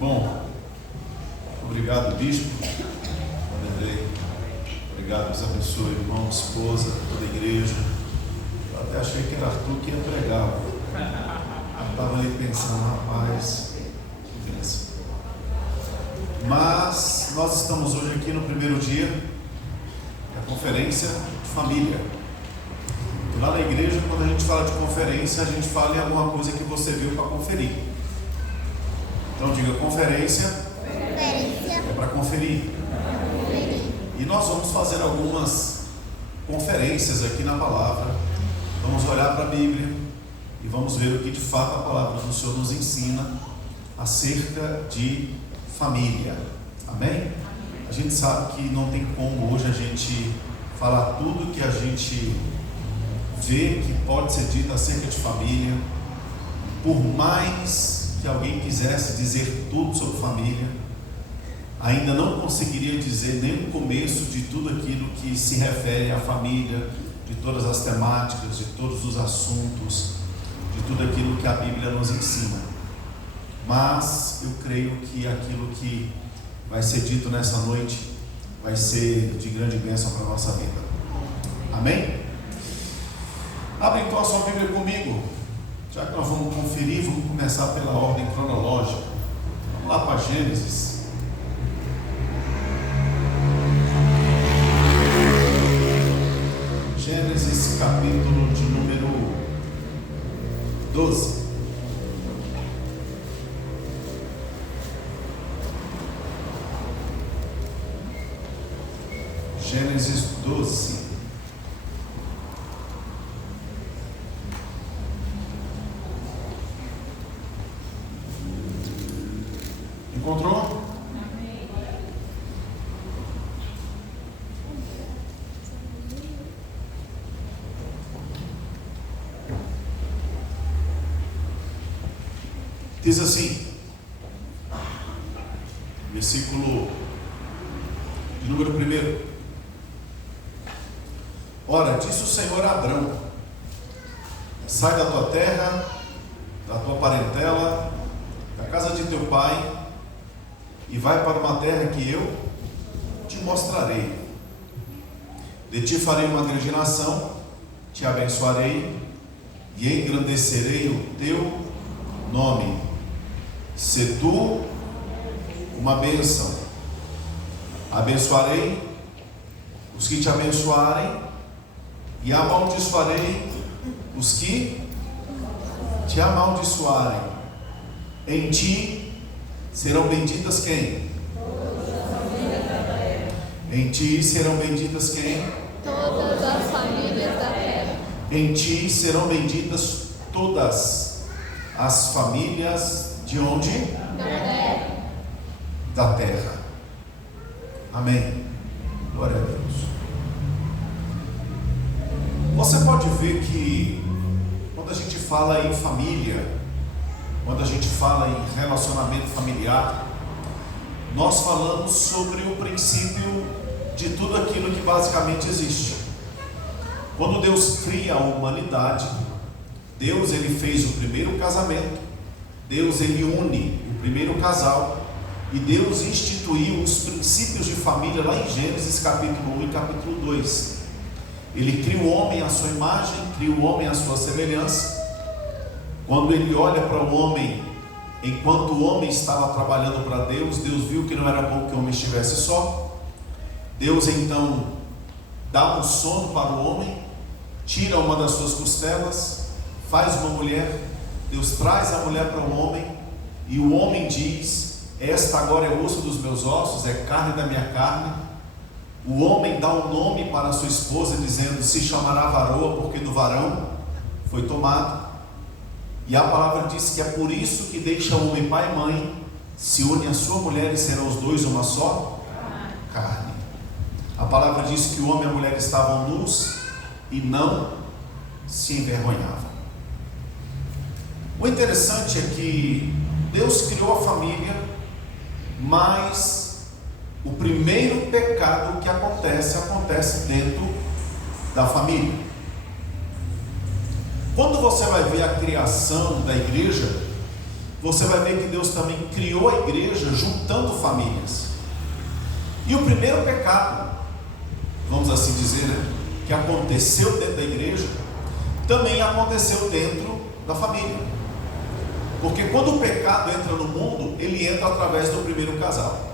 Bom, obrigado, bispo. Obrigado, Deus abençoe, irmão, esposa, toda a igreja. Eu até achei que era Arthur que ia pregar. Eu estava ali pensando, rapaz, que bênção. Mas nós estamos hoje aqui no primeiro dia da conferência de família. E lá na igreja, quando a gente fala de conferência, a gente fala em alguma coisa que você viu para conferir. Então diga, conferência é para conferir. E nós vamos fazer algumas conferências aqui na palavra. Vamos olhar para a Bíblia e vamos ver o que de fato a palavra do Senhor nos ensina acerca de família. Amém? A gente sabe que não tem como hoje a gente falar tudo que a gente vê que pode ser dito acerca de família. Por mais que alguém quisesse dizer tudo sobre família, ainda não conseguiria dizer nem o começo de tudo aquilo que se refere à família, de todas as temáticas, de todos os assuntos, de tudo aquilo que a Bíblia nos ensina. Mas eu creio que aquilo que vai ser dito nessa noite vai ser de grande bênção para a nossa vida. Amém? Abre então a sua Bíblia comigo. Já que nós vamos conferir, vamos começar pela ordem cronológica. Vamos lá para Gênesis. Gênesis capítulo de número 12. Gênesis 12. Encontrou? Diz assim, versículo de número 1: Ora, disse o Senhor a Abrão: sai da tua terra, da tua parentela, da casa de teu pai, e vai para uma terra que eu te mostrarei. De ti farei uma grande nação, te abençoarei e engrandecerei o teu nome. Se tu uma bênção, abençoarei os que te abençoarem e amaldiçoarei os que te amaldiçoarem. Em ti serão benditas quem? Em ti serão benditas quem? Todas as famílias da terra. Em ti serão benditas todas as famílias de onde? Da terra. Da terra. Amém. Glória a Deus. Você pode ver que quando a gente fala em família, quando a gente fala em relacionamento familiar, nós falamos sobre o princípio de tudo aquilo que basicamente existe. Quando Deus cria a humanidade, Deus ele fez o primeiro casamento, Deus ele une o primeiro casal, e Deus instituiu os princípios de família lá em Gênesis capítulo 1 e capítulo 2. Ele cria o homem à sua imagem, cria o homem à sua semelhança. Quando ele olha para o homem, enquanto o homem estava trabalhando para Deus, Deus viu que não era bom que o homem estivesse só. Deus então dá um sono para o homem, tira uma das suas costelas, faz uma mulher. Deus traz a mulher para o homem, e o homem diz: esta agora é osso dos meus ossos, é carne da minha carne. O homem dá um nome para a sua esposa, dizendo: se chamará varoa, porque do varão foi tomado. E a palavra diz que é por isso que deixa o homem pai e mãe, se une a sua mulher e serão os dois uma só carne. A palavra diz que o homem e a mulher estavam nus e não se envergonhavam. O interessante é que Deus criou a família, mas o primeiro pecado que acontece dentro da família. Quando você vai ver a criação da igreja, você vai ver que Deus também criou a igreja juntando famílias. E o primeiro pecado, vamos assim dizer, né, que aconteceu dentro da igreja, também aconteceu dentro da família. Porque quando o pecado entra no mundo, ele entra através do primeiro casal.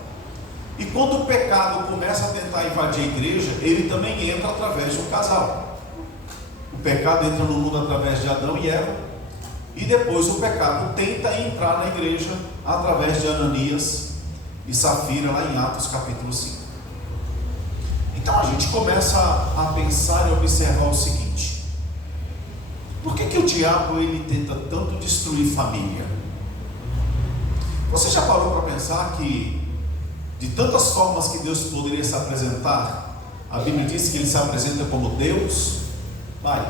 E quando o pecado começa a tentar invadir a igreja, ele também entra através do casal. O pecado entra no mundo através de Adão e Eva, e depois o pecado tenta entrar na igreja através de Ananias e Safira, lá em Atos capítulo 5. Então a gente começa a pensar e observar o seguinte: por que o diabo ele tenta tanto destruir família? Você já parou para pensar que de tantas formas que Deus poderia se apresentar, a Bíblia diz que ele se apresenta como Deus Pai?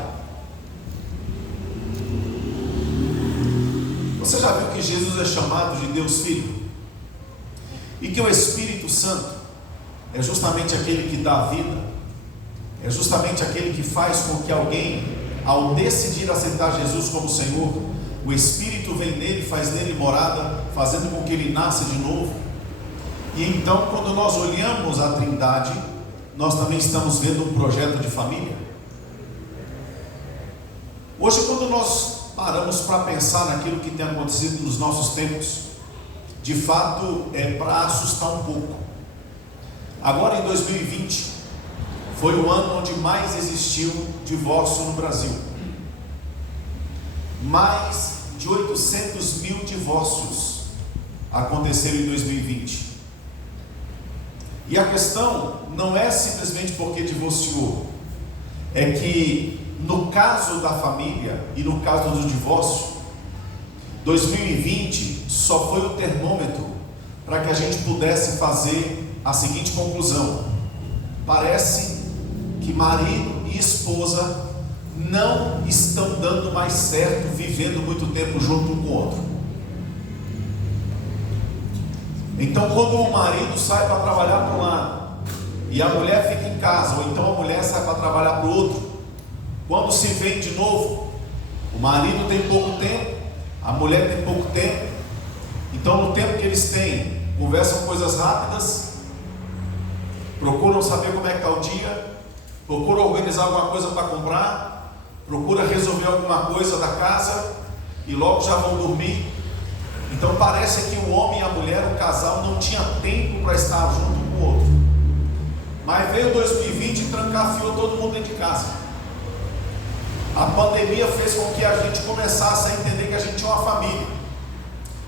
Você já viu que Jesus é chamado de Deus Filho? E que o Espírito Santo é justamente aquele que dá a vida, é justamente aquele que faz com que alguém, ao decidir aceitar Jesus como Senhor, o Espírito vem nele, faz nele morada, fazendo com que ele nasça de novo. E então, quando nós olhamos a Trindade, nós também estamos vendo um projeto de família. Hoje, quando nós paramos para pensar naquilo que tem acontecido nos nossos tempos, de fato é para assustar um pouco. Agora em 2020 foi o ano onde mais existiu divórcio no Brasil. Mais de 800 mil divórcios aconteceram em 2020. E a questão não é simplesmente porque divorciou, é que no caso da família e no caso do divórcio, 2020 só foi o termômetro para que a gente pudesse fazer a seguinte conclusão: parece que marido e esposa não estão dando mais certo, vivendo muito tempo junto um com o outro. Então, quando o marido sai para trabalhar para um lado e a mulher fica em casa, ou então a mulher sai para trabalhar para o outro, quando se vê de novo, o marido tem pouco tempo, a mulher tem pouco tempo. Então, no tempo que eles têm, conversam coisas rápidas, procuram saber como é que está o dia, procuram organizar alguma coisa para comprar, procuram resolver alguma coisa da casa e logo já vão dormir. Então parece que o homem e a mulher, o casal, não tinha tempo para estar junto um com o outro. Mas veio 2020 e trancafiou todo mundo dentro de casa. A pandemia fez com que a gente começasse a entender que a gente tinha uma família,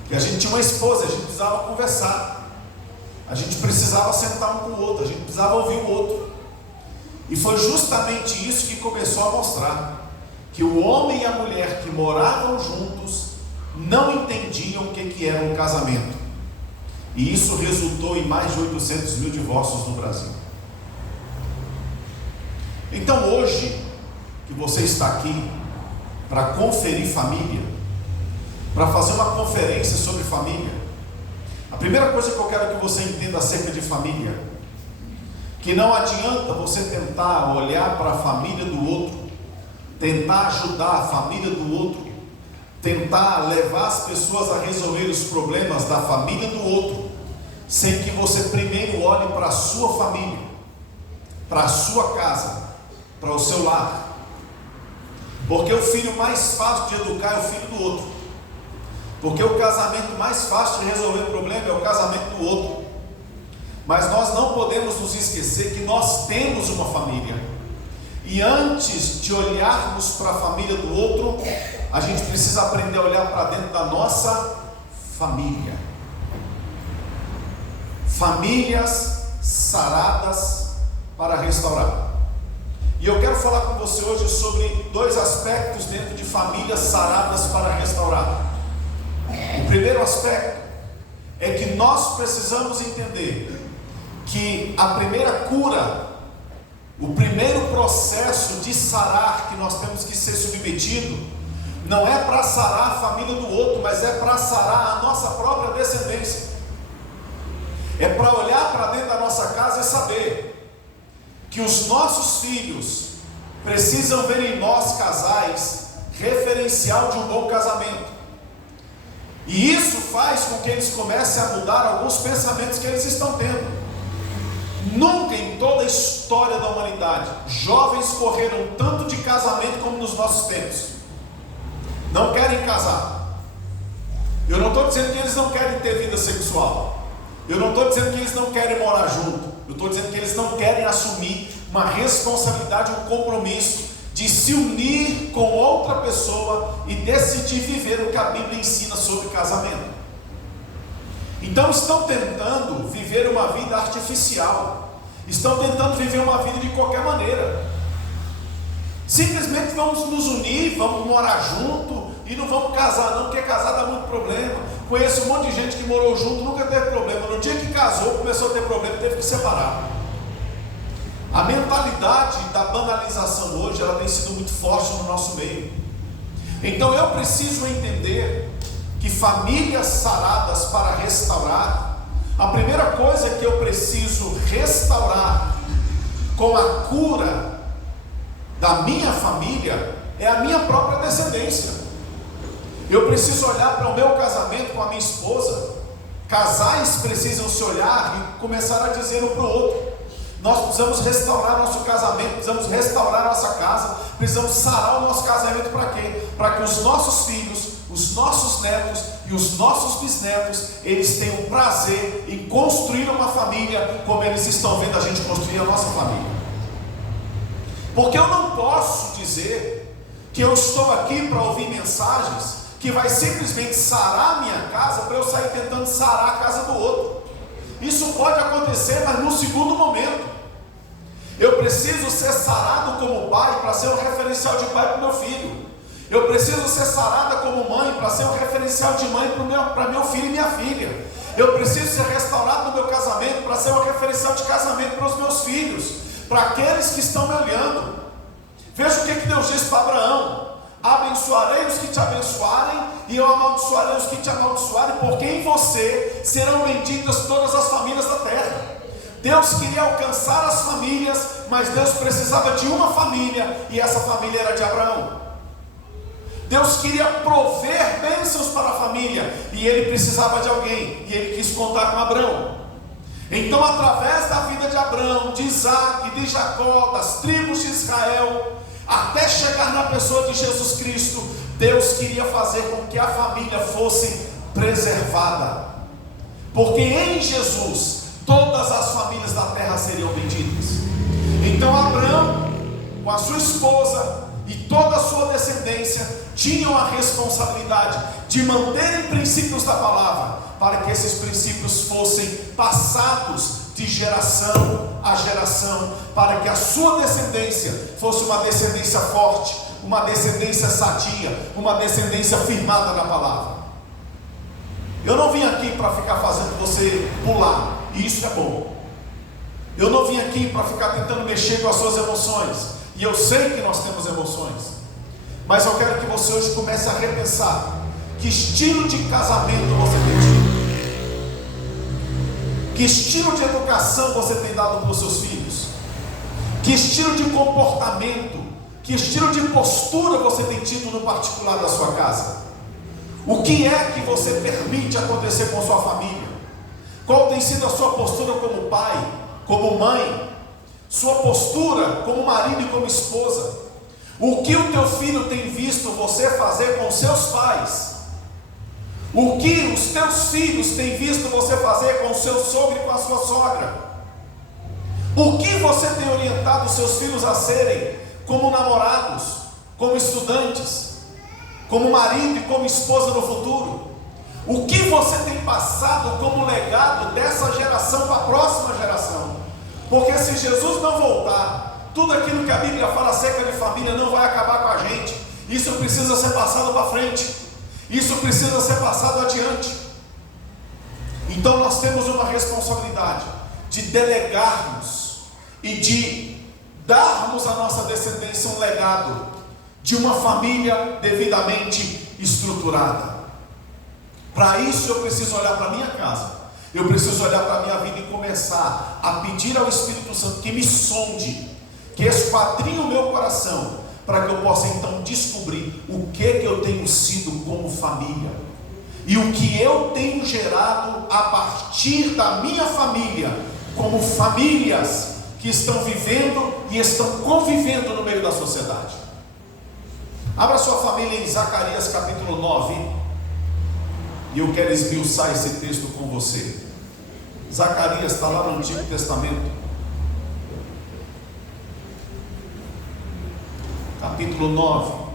que a gente tinha uma esposa, a gente precisava conversar, a gente precisava sentar um com o outro, a gente precisava ouvir o outro. E foi justamente isso que começou a mostrar que o homem e a mulher que moravam juntos não entendiam o que era um casamento. E isso resultou em mais de 800 mil divórcios no Brasil. Então hoje, que você está aqui para conferir família, para fazer uma conferência sobre família, a primeira coisa que eu quero que você entenda acerca de família, que não adianta você tentar olhar para a família do outro, tentar ajudar a família do outro, tentar levar as pessoas a resolver os problemas da família do outro, sem que você primeiro olhe para a sua família, para a sua casa, para o seu lar. Porque o filho mais fácil de educar é o filho do outro. Porque o casamento mais fácil de resolver problema é o casamento do outro. Mas nós não podemos nos esquecer que nós temos uma família. E antes de olharmos para a família do outro, a gente precisa aprender a olhar para dentro da nossa família. Famílias saradas para restaurar. E eu quero falar com você hoje sobre dois aspectos dentro de famílias saradas para restaurar. O primeiro aspecto é que nós precisamos entender que a primeira cura, o primeiro processo de sarar que nós temos que ser submetido, não é para sarar a família do outro, mas é para sarar a nossa própria descendência. É para olhar para dentro da nossa casa e saber que os nossos filhos precisam ver em nós, casais, referencial de um bom casamento. E isso faz com que eles comecem a mudar alguns pensamentos que eles estão tendo. Nunca em toda a história da humanidade jovens correram tanto de casamento como nos nossos tempos. Não querem casar. Eu não estou dizendo que eles não querem ter vida sexual. Eu não estou dizendo que eles não querem morar junto. Eu estou dizendo que eles não querem assumir uma responsabilidade, um compromisso de se unir com outra pessoa e decidir viver o que a Bíblia ensina sobre casamento. Então estão tentando viver uma vida artificial, estão tentando viver uma vida de qualquer maneira. Simplesmente vamos nos unir, vamos morar junto e não vamos casar não, porque casar dá muito problema. Conheço um monte de gente que morou junto, nunca teve problema. No dia que casou, começou a ter problema, teve que separar. A mentalidade da banalização hoje, ela tem sido muito forte no nosso meio. Então eu preciso entender que famílias saradas para restaurar, a primeira coisa que eu preciso restaurar com a cura da minha família é a minha própria descendência. Eu preciso olhar para o meu casamento com a minha esposa. Casais precisam se olhar e começar a dizer um para o outro: nós precisamos restaurar nosso casamento, precisamos restaurar nossa casa, precisamos sarar o nosso casamento. Para quê? Para que os nossos filhos, os nossos netos e os nossos bisnetos, eles tenham prazer em construir uma família como eles estão vendo a gente construir a nossa família. Porque eu não posso dizer que eu estou aqui para ouvir mensagens que vai simplesmente sarar a minha casa para eu sair tentando sarar a casa do outro. Isso pode acontecer, mas no segundo momento. Eu preciso ser sarado como pai para ser um referencial de pai para o meu filho. Eu preciso ser sarada como mãe para ser um referencial de mãe para meu filho e minha filha. Eu preciso ser restaurado no meu casamento para ser um referencial de casamento para os meus filhos, para aqueles que estão me olhando. Veja o que Deus disse para Abraão: abençoarei os que te abençoarem e eu amaldiçoarei os que te amaldiçoarem, porque em você serão benditas todas as famílias da terra. Deus queria alcançar as famílias, mas Deus precisava de uma família, e essa família era de Abraão. Deus queria prover bênçãos para a família, e ele precisava de alguém, e ele quis contar com Abraão. Então, através da vida de Abraão, de Isaac, de Jacó, das tribos de Israel, até chegar na pessoa de Jesus Cristo, Deus queria fazer com que a família fosse preservada, porque em Jesus todas as famílias da terra seriam benditas. Então Abraão, com a sua esposa e toda a sua descendência, tinham a responsabilidade de manterem princípios da palavra, para que esses princípios fossem passados de geração a geração, para que a sua descendência fosse uma descendência forte, uma descendência sadia, uma descendência firmada na palavra. Eu não vim aqui para ficar fazendo você pular, e isso é bom. Eu não vim aqui para ficar tentando mexer com as suas emoções, e eu sei que nós temos emoções, mas eu quero que você hoje comece a repensar que estilo de casamento você tem tido. Que estilo de educação você tem dado para os seus filhos? Que estilo de comportamento, que estilo de postura você tem tido no particular da sua casa? O que é que você permite acontecer com sua família? Qual tem sido a sua postura como pai, como mãe? Sua postura como marido e como esposa? O que o teu filho tem visto você fazer com seus pais? O que os teus filhos têm visto você fazer com o seu sogro e com a sua sogra? O que você tem orientado os seus filhos a serem como namorados, como estudantes, como marido e como esposa no futuro? O que você tem passado como legado dessa geração para a próxima geração? Porque se Jesus não voltar, tudo aquilo que a Bíblia fala acerca de família não vai acabar com a gente. Isso precisa ser passado para frente. Isso precisa ser passado adiante. Então nós temos uma responsabilidade de delegarmos e de darmos à nossa descendência um legado de uma família devidamente estruturada. Para isso eu preciso olhar para a minha casa, eu preciso olhar para a minha vida e começar a pedir ao Espírito Santo que me sonde, que esquadrinhe o meu coração, para que eu possa então descobrir o que eu tenho sido como família. e o que eu tenho gerado a partir da minha família, como famílias que estão vivendo e estão convivendo no meio da sociedade. Abra sua família em Zacarias capítulo 9, e eu quero esmiuçar esse texto com você. Zacarias está lá no Antigo Testamento, capítulo 9.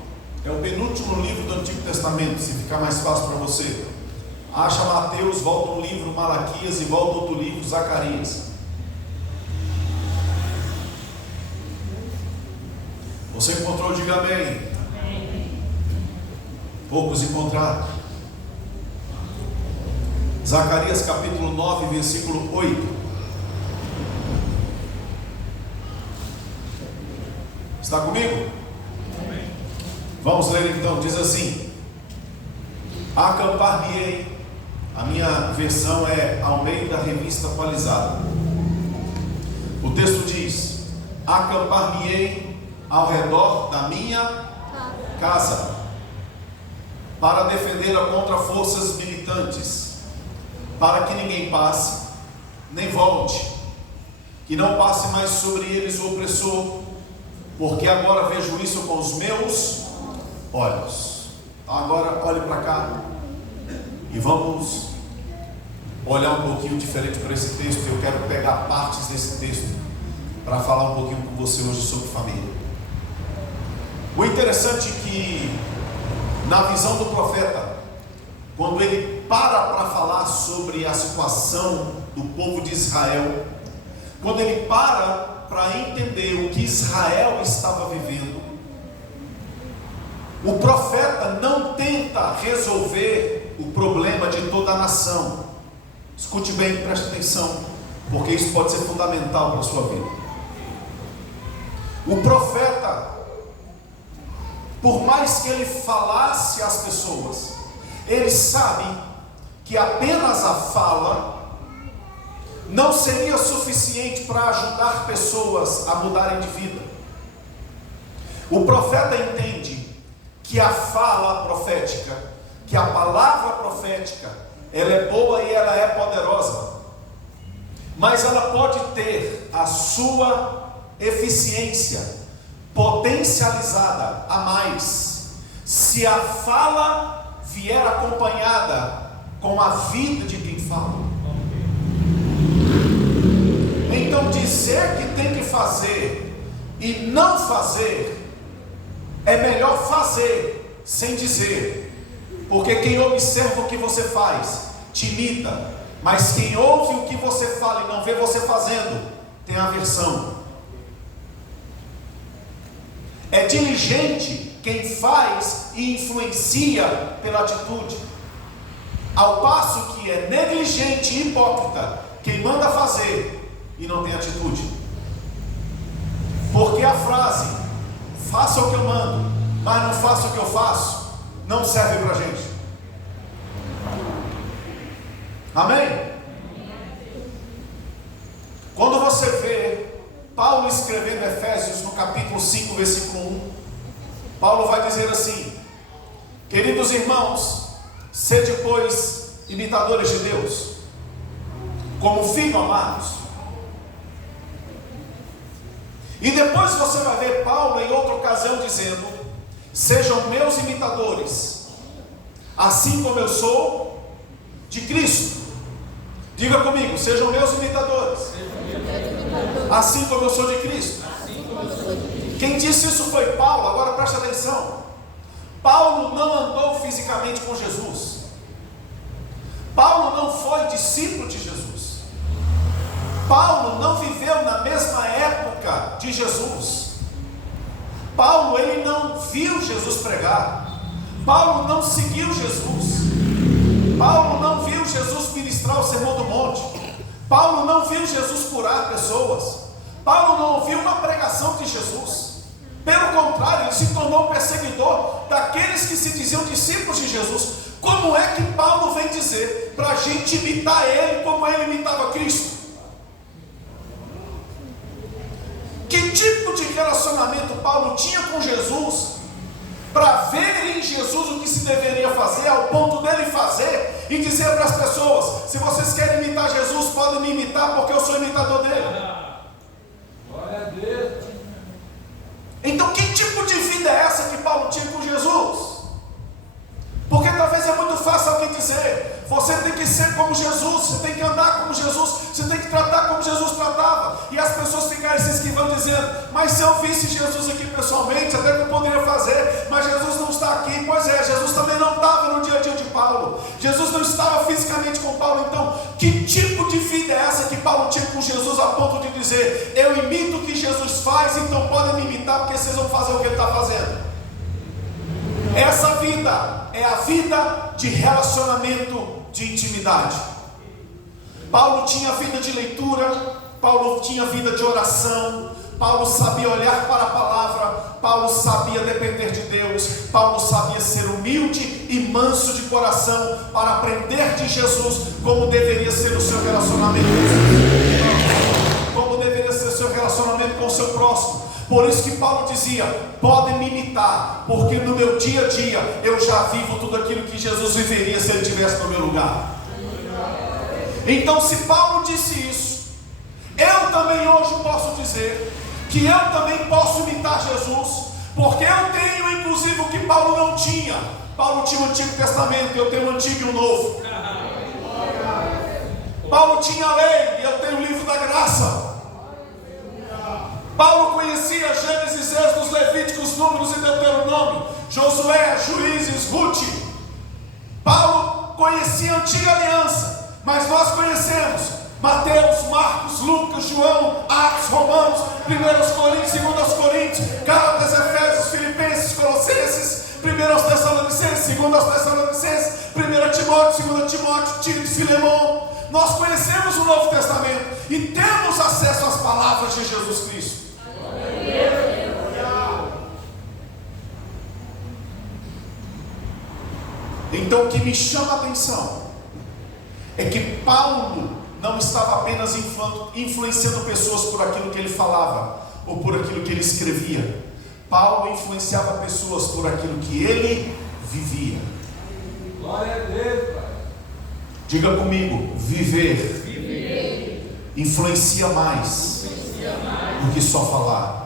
É o penúltimo livro do Antigo Testamento, se ficar mais fácil para você. Acha Mateus, volta um livro, Malaquias, e volta outro livro, Zacarias. Você encontrou, diga amém. Poucos encontraram. Zacarias capítulo 9, versículo 8. Está comigo? Vamos ler então, diz assim: acampar-me-ei, a minha versão é Almeida Revista Atualizada. O texto diz: acampar-me-ei ao redor da minha casa, para defendê-la contra forças militantes, para que ninguém passe, nem volte, que não passe mais sobre eles o opressor, porque agora vejo isso com os meus olhos. Então agora olhe para cá e vamos olhar um pouquinho diferente para esse texto. Eu quero pegar partes desse texto para falar um pouquinho com você hoje sobre família. O interessante é que na visão do profeta, quando ele para falar sobre a situação do povo de Israel, quando ele para entender o que Israel estava vivendo, o profeta não tenta resolver o problema de toda a nação. Escute bem, preste atenção, porque isso pode ser fundamental para a sua vida. O profeta, por mais que ele falasse às pessoas, ele sabe que apenas a fala não seria suficiente para ajudar pessoas a mudarem de vida. O profeta entende que a fala profética, que a palavra profética, ela é boa e ela é poderosa, mas ela pode ter a sua eficiência potencializada a mais, se a fala vier acompanhada com a vida de quem fala. Então dizer que tem que fazer e não fazer, é melhor fazer sem dizer, porque quem observa o que você faz te imita, mas quem ouve o que você fala e não vê você fazendo tem aversão. É diligente quem faz e influencia pela atitude, ao passo que é negligente e hipócrita quem manda fazer e não tem atitude. Porque a frase faça o que eu mando, mas não faça o que eu faço, não serve para a gente. Amém? Quando você vê Paulo escrevendo Efésios no capítulo 5, versículo 1, Paulo vai dizer assim: queridos irmãos, sede pois imitadores de Deus, como filhos amados. E depois você vai ver Paulo em outra ocasião dizendo: sejam meus imitadores, assim como eu sou de Cristo. Diga comigo: sejam meus imitadores, assim como eu sou de Cristo. Quem disse isso foi Paulo. Agora preste atenção: Paulo não andou fisicamente com Jesus, Paulo não foi discípulo de Jesus, Paulo não viveu na mesma época de Jesus, Paulo ele não viu Jesus pregar, Paulo não seguiu Jesus, Paulo não viu Jesus ministrar o Sermão do Monte, Paulo não viu Jesus curar pessoas, Paulo não ouviu uma pregação de Jesus. Pelo contrário, ele se tornou perseguidor daqueles que se diziam discípulos de Jesus. Como é que Paulo vem dizer para a gente imitar ele como ele imitava Cristo? Que tipo de relacionamento Paulo tinha com Jesus para ver em Jesus o que se deveria fazer, ao ponto dele fazer e dizer para as pessoas: se vocês querem imitar Jesus, podem me imitar, porque eu sou imitador dele. Glória a Deus. Então, que tipo de vida é essa que Paulo tinha com Jesus? Porque talvez é muito fácil alguém dizer: você tem que ser como Jesus, você tem que andar como Jesus, você tem que tratar como Jesus tratava. E as pessoas ficarem se esquivando, dizendo: mas se eu visse Jesus aqui pessoalmente, até que eu poderia fazer, mas Jesus não está aqui. Pois é, Jesus também não estava no dia a dia de Paulo, Jesus não estava fisicamente com Paulo. Então, que tipo de vida é essa que Paulo tinha com Jesus, a ponto de dizer: eu imito o que Jesus faz, então podem me imitar, porque vocês vão fazer o que ele está fazendo? Essa vida é a vida de relacionamento, de intimidade. Paulo tinha vida de leitura, Paulo tinha vida de oração, Paulo sabia olhar para a palavra, Paulo sabia depender de Deus, Paulo sabia ser humilde e manso de coração para aprender de Jesus como deveria ser o seu relacionamento, como deveria ser o seu relacionamento com o seu próximo. Por isso que Paulo dizia: podem me imitar, porque no meu dia a dia eu já vivo tudo aquilo que Jesus viveria se ele estivesse no meu lugar. Então, se Paulo disse isso, eu também hoje posso dizer que eu também posso imitar Jesus, porque eu tenho inclusive o que Paulo não tinha. Paulo tinha o Antigo Testamento, eu tenho o Antigo e o Novo. Paulo tinha a lei, e eu tenho o livro da graça. Paulo conhecia Gênesis, Êxodos, Levíticos, Números e Deuteronômio, Josué, Juízes, Ruth. Paulo conhecia a antiga aliança, mas nós conhecemos Mateus, Marcos, Lucas, João, Atos, Romanos, 1 Coríntios, 2 Coríntios, Gálatas, Efésios, Filipenses, Colossenses, 1 Tessalonicenses, 2 Tessalonicenses, 1 Timóteo, 2 Timóteo, Tito e Filemão. Nós conhecemos o Novo Testamento e temos acesso às palavras de Jesus Cristo. Então, o que me chama a atenção é que Paulo não estava apenas influenciando pessoas por aquilo que ele falava ou por aquilo que ele escrevia. Paulo influenciava pessoas por aquilo que ele vivia. Glória a Deus, Pai. Diga comigo: viver influencia mais do que só falar.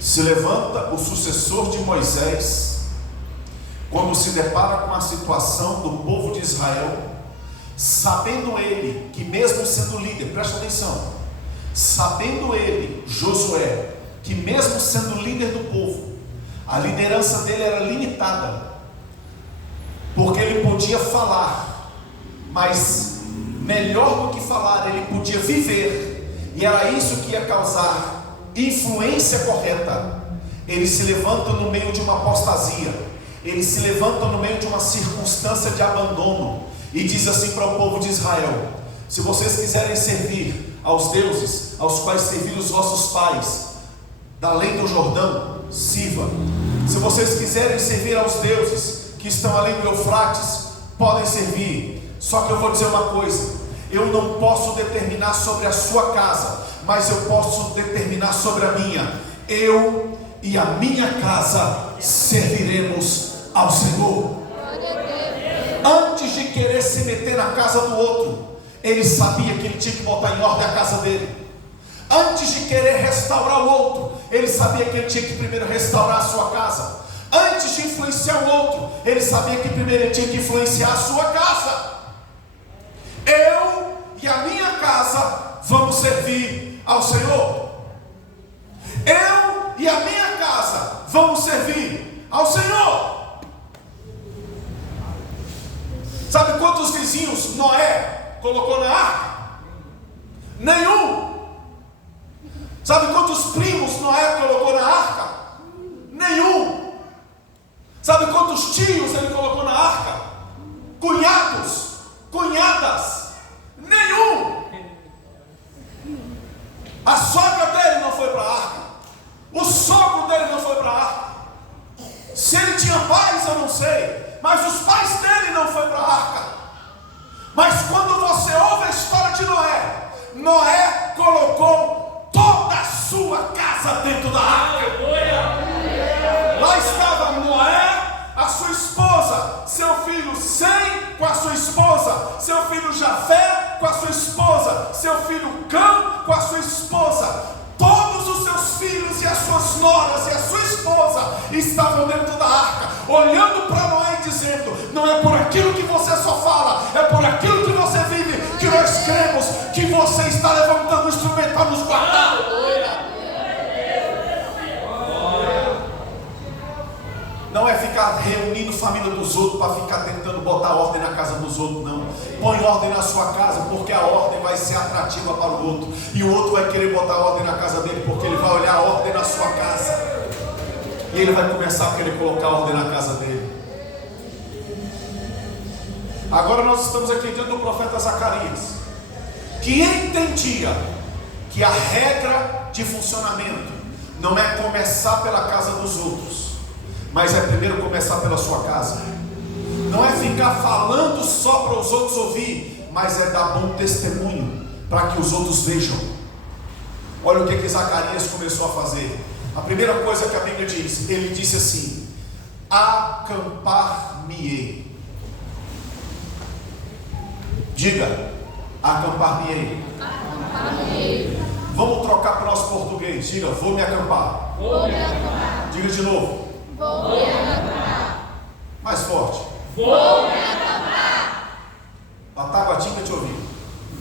Se levanta o sucessor de Moisés, quando se depara com a situação do povo de Israel, sabendo ele que mesmo sendo líder, presta atenção, sabendo ele, Josué, que mesmo sendo líder do povo, a liderança dele era limitada, porque ele podia falar, mas melhor do que falar, ele podia viver, e era isso que ia causar influência correta. Ele se levanta no meio de uma apostasia, ele se levanta no meio de uma circunstância de abandono, e diz assim para o povo de Israel: se vocês quiserem servir aos deuses aos quais serviram os vossos pais, da além do Jordão, sirva. Se vocês quiserem servir aos deuses que estão além do Eufrates, podem servir. Só que eu vou dizer uma coisa: eu não posso determinar sobre a sua casa, mas eu posso determinar sobre a minha. Eu e a minha casa serviremos ao Senhor. Antes de querer se meter na casa do outro, ele sabia que ele tinha que botar em ordem a casa dele. Antes de querer restaurar o outro, ele sabia que ele tinha que primeiro restaurar a sua casa. Antes de influenciar o outro, ele sabia que primeiro ele tinha que influenciar a sua casa. Eu e a minha casa vamos servir ao Senhor. Eu e a minha casa vamos servir ao Senhor. Sabe quantos vizinhos Noé colocou na arca? Nenhum. Sabe quantos primos Noé colocou na arca? Nenhum. Sabe quantos tios ele colocou na arca? Cunhados, cunhadas? Nenhum. A sogra dele não foi para a arca, o sogro dele não foi para a arca. Se ele tinha pais, eu não sei, mas os pais dele não foi para a arca. Mas quando você ouve a história de Noé, Noé colocou toda a sua casa dentro da arca. Lá estava Noé, a sua esposa, seu filho Sem com a sua esposa, seu filho Jafé com a sua esposa, seu filho Cã com a sua esposa. Todos os seus filhos e as suas noras e a sua esposa estavam dentro da arca, olhando para Noé e dizendo: não é por aquilo que você só fala, é por aquilo que você vive, que nós cremos que você está levantando um instrumento para nos guardar. Não é ficar reunindo família dos outros para ficar tentando botar ordem na casa dos outros, não. Põe ordem na sua casa, porque a ordem vai ser atrativa para o outro, e o outro vai querer botar ordem na casa dele, porque ele vai olhar a ordem na sua casa, e ele vai começar a querer colocar ordem na casa dele. Agora nós estamos aqui diante do profeta Zacarias, que entendia que a regra de funcionamento não é começar pela casa dos outros, mas é primeiro começar pela sua casa. Não é ficar falando só para os outros ouvir, mas é dar bom testemunho para que os outros vejam. Olha o que Zacarias começou a fazer. A primeira coisa que a Bíblia diz, ele disse assim: acampar-me-ei. Diga, acampar-me-ei. Acampar-me-ei. Vamos trocar para o nosso português. Diga, vou me acampar. Vou me acampar. Diga de novo. Vou me acampar. Mais forte. Vou me acampar. A Taguatinga te ouviu.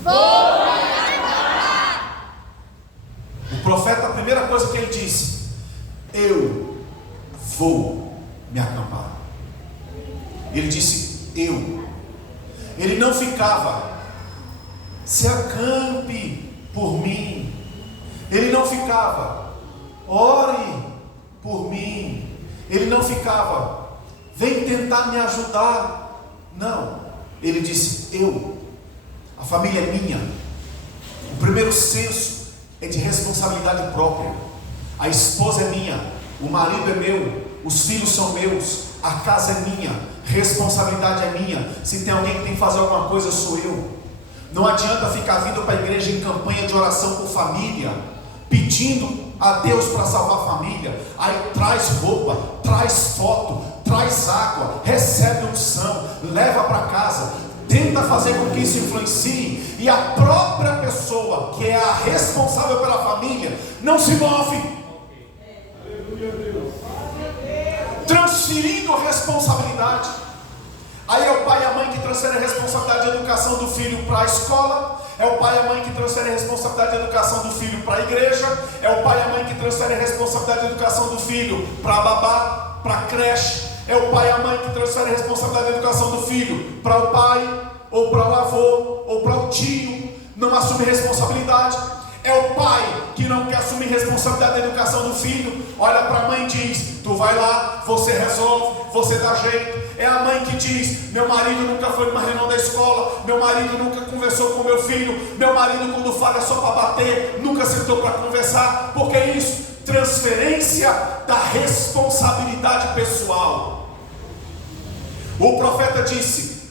Vou me acampar. O profeta, a primeira coisa que ele disse: eu vou me acampar. Ele disse eu. Ele não ficava: se acampe por mim. Ele não ficava: ore por mim. Ele não ficava: vem tentar me ajudar. Não, ele disse eu. A família é minha. O primeiro senso é de responsabilidade própria. A esposa é minha, o marido é meu, os filhos são meus, a casa é minha, responsabilidade é minha. Se tem alguém que tem que fazer alguma coisa, sou eu. Não adianta ficar vindo para a igreja em campanha de oração por família, pedindo a Deus para salvar a família. Aí traz roupa, traz foto, traz água, recebe unção, leva para casa, tenta fazer com que isso influencie, e a própria pessoa que é a responsável pela família não se move, transferindo a responsabilidade. Aí é o pai e a mãe que transferem a responsabilidade de educação do filho para a escola, é o pai e a mãe que transferem a responsabilidade de educação do filho para a igreja, é o pai e a mãe que transferem a responsabilidade de educação do filho para a babá, para a creche, é o pai e a mãe que transferem a responsabilidade de educação do filho para o pai, ou para o avô, ou para o tio, não assume responsabilidade. É o pai que não quer assumir responsabilidade da educação do filho, olha para a mãe e diz: tu vai lá, você resolve, você dá jeito. É a mãe que diz: meu marido nunca foi numa reunião da escola, meu marido nunca conversou com meu filho, meu marido quando fala é só para bater, nunca sentou para conversar. Porque é isso, transferência da responsabilidade pessoal. O profeta disse: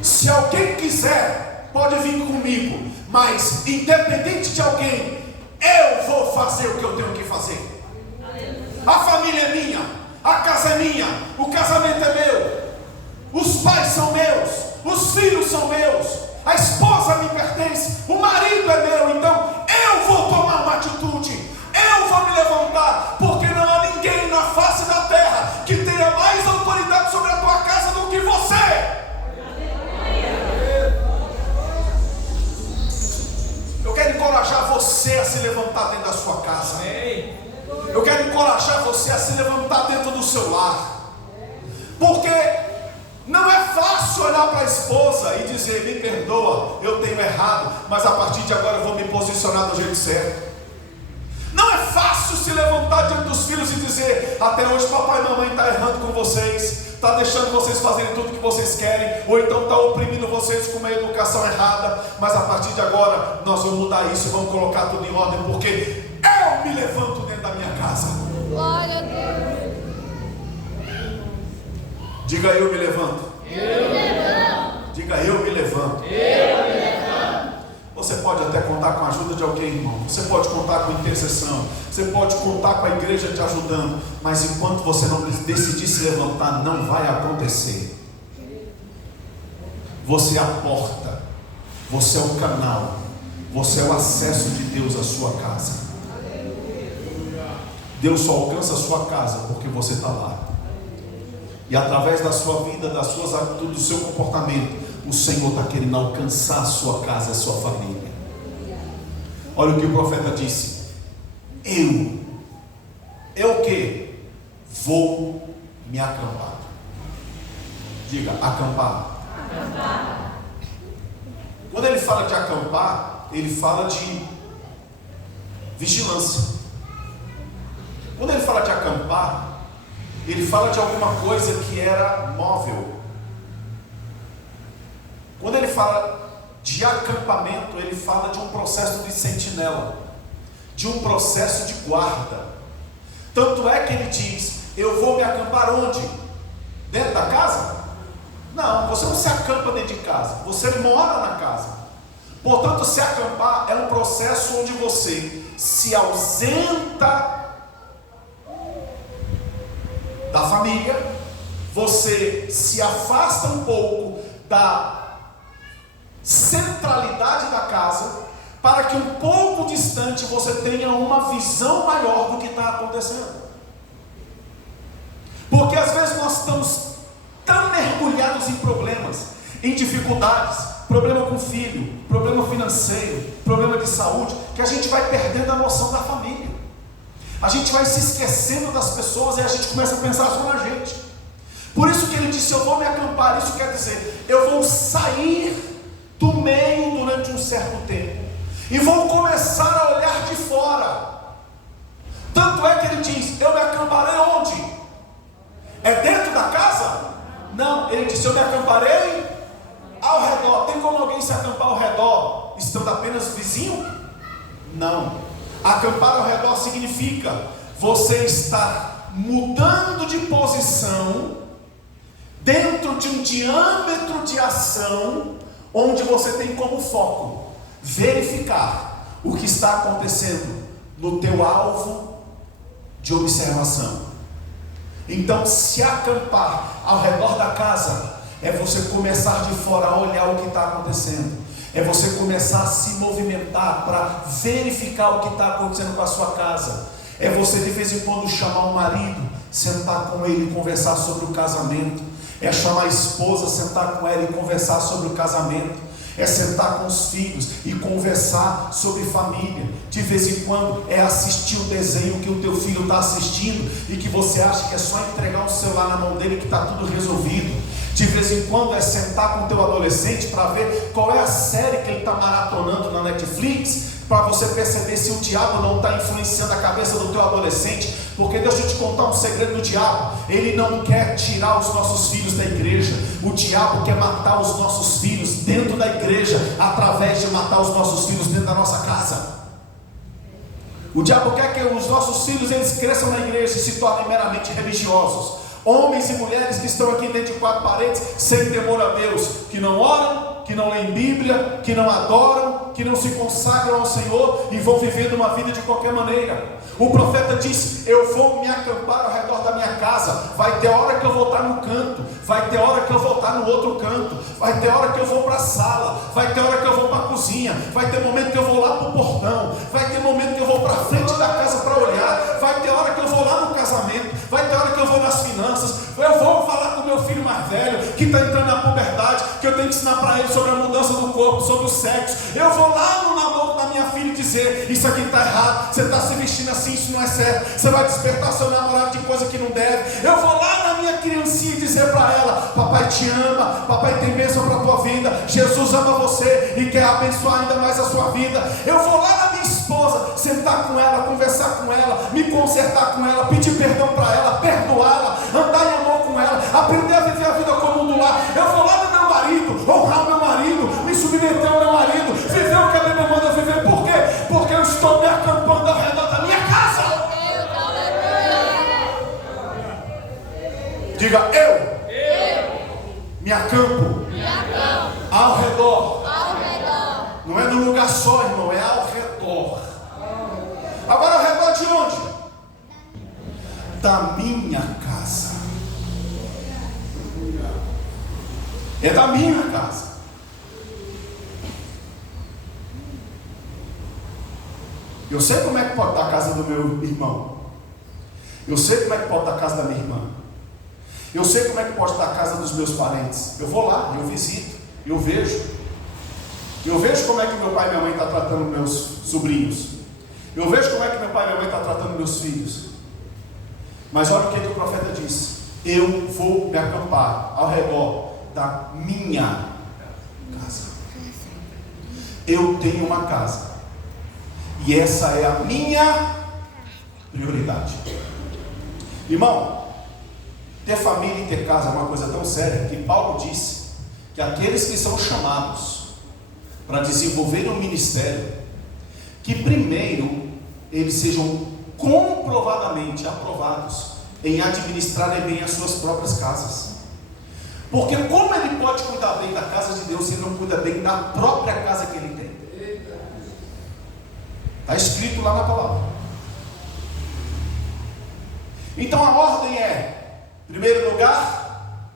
se alguém quiser, pode vir comigo, mas independente de alguém, eu vou fazer o que eu tenho que fazer. A família é minha, a casa é minha, o casamento é meu, os pais são meus, os filhos são meus, a esposa me pertence, o marido é meu. Então eu vou tomar uma atitude, eu vou me levantar, porque não há ninguém na face da terra que tenha mais autoridade sobre a tua casa do que você. Eu quero encorajar você a se levantar dentro da sua casa. Eu quero encorajar você a se levantar dentro do seu lar. Porque não é fácil olhar para a esposa e dizer: me perdoa, eu tenho errado, mas a partir de agora eu vou me posicionar do jeito certo. Não é fácil se levantar diante dos filhos e dizer: até hoje papai e mamãe está errando com vocês, está deixando vocês fazerem tudo que vocês querem, ou então está oprimindo vocês com uma educação errada, mas a partir de agora nós vamos mudar isso e vamos colocar tudo em ordem, porque eu me levanto dentro da minha casa. Glória a Deus. Diga: eu me levanto. Eu me levanto. Diga: eu me levanto. Eu me levanto. Você pode até contar com a ajuda de alguém, irmão. Você pode contar com intercessão. Você pode contar com a igreja te ajudando. Mas enquanto você não decidir se levantar, não vai acontecer. Você é a porta. Você é o canal. Você é o acesso de Deus à sua casa. Deus só alcança a sua casa porque você está lá. E através da sua vida, das suas atitudes, do seu comportamento, o Senhor está querendo alcançar a sua casa, a sua família. Olha o que o profeta disse: eu o que? Vou me acampar. Diga, acampar. Quando ele fala de acampar, ele fala de vigilância. Quando ele fala de acampar, ele fala de alguma coisa que era móvel. Quando ele fala de acampamento, ele fala de um processo de sentinela, de um processo de guarda. Tanto é que ele diz: eu vou me acampar onde? Dentro da casa? Não, você não se acampa dentro de casa, você mora na casa. Portanto, se acampar é um processo onde você se ausenta da família, você se afasta um pouco da centralidade da casa, para que um pouco distante você tenha uma visão maior do que está acontecendo. Porque às vezes nós estamos tão mergulhados em problemas, em dificuldades, problema com o filho, problema financeiro, problema de saúde, que a gente vai perdendo a noção da família. A gente vai se esquecendo das pessoas e a gente começa a pensar só na gente. Por isso que ele disse: eu vou me acampar. Isso quer dizer, eu vou sair do meio durante um certo tempo e vou começar a olhar de fora. Tanto é que ele diz: eu me acamparei onde? É dentro da casa? Não, ele disse: eu me acamparei ao redor. Tem como alguém se acampar ao redor estando apenas vizinho? Não. Acampar ao redor significa você estar mudando de posição dentro de um diâmetro de ação, onde você tem como foco verificar o que está acontecendo no teu alvo de observação. Então, se acampar ao redor da casa é você começar de fora a olhar o que está acontecendo. É você começar a se movimentar para verificar o que está acontecendo com a sua casa. É você de vez em quando chamar o marido, sentar com ele e conversar sobre o casamento. É chamar a esposa, sentar com ela e conversar sobre o casamento. É sentar com os filhos e conversar sobre família. De vez em quando é assistir o desenho que o teu filho está assistindo e que você acha que é só entregar um celular na mão dele que está tudo resolvido. De vez em quando é sentar com o teu adolescente para ver qual é a série que ele está maratonando na Netflix, para você perceber se o diabo não está influenciando a cabeça do teu adolescente. Porque deixa eu te contar um segredo do diabo: ele não quer tirar os nossos filhos da igreja. O diabo quer matar os nossos filhos dentro da igreja, através de matar os nossos filhos dentro da nossa casa. O diabo quer que os nossos filhos eles cresçam na igreja e se tornem meramente religiosos. Homens e mulheres que estão aqui dentro de quatro paredes, sem temor a Deus, que não oram, que não leem Bíblia, que não adoram, que não se consagram ao Senhor e vão vivendo uma vida de qualquer maneira. O profeta disse: eu vou me acampar ao redor da minha casa. Vai ter hora que eu vou estar no canto, vai ter hora que eu vou estar no outro canto, vai ter hora que eu vou para a sala, vai ter hora que eu vou para a cozinha, vai ter momento que eu vou lá para o portão, vai ter momento que eu vou para a frente da casa para olhar, vai ter hora que eu vou lá no casamento, vai ter hora que eu vou nas finanças, eu vou falar com o meu filho mais velho que está entrando na puberdade, que eu tenho que ensinar para ele sobre a mudança do corpo, sobre o sexo. Eu vou lá no namoro da minha filha e dizer: isso aqui está errado, você está se vestindo assim, isso não é certo, você vai despertar seu namorado de coisa que não deve. Eu vou lá na minha criancinha e dizer para ela: papai te ama, papai tem bênção para a tua vida, Jesus ama você e quer abençoar ainda mais a sua vida. Eu vou lá na minha esposa, sentar com ela, conversar com ela, me consertar com ela, pedir perdão para ela, perdoá-la, andar em amor com ela, aprender a viver a vida comum do lar. Eu vou lá no meu marido, honrar o meu marido, me submeter ao meu marido, viver o que a Bíblia manda viver. Por quê? Porque eu estou me acampando ao redor da minha casa. Diga: eu me acampo ao redor Não é no lugar só, irmão, é ao redor. Agora ao redor de onde? Da minha casa. É da minha casa. Eu sei como é que pode estar a casa do meu irmão. Eu sei como é que pode estar a casa da minha irmã. Eu sei como é que pode estar a casa dos meus parentes. Eu vou lá, eu visito, eu vejo. Eu vejo como é que meu pai e minha mãe estão tratando meus sobrinhos. Eu vejo como é que meu pai e minha mãe estão tratando meus filhos. Mas olha o que o profeta disse: eu vou me acampar ao redor da minha casa. Eu tenho uma casa. E essa é a minha prioridade. Irmão, ter família e ter casa é uma coisa tão séria que Paulo disse que aqueles que são chamados para desenvolver um ministério, que primeiro eles sejam comprovadamente aprovados em administrarem bem as suas próprias casas. Porque como ele pode cuidar bem da casa de Deus se ele não cuida bem da própria casa que ele tem? Está escrito lá na palavra. Então a ordem é: primeiro lugar,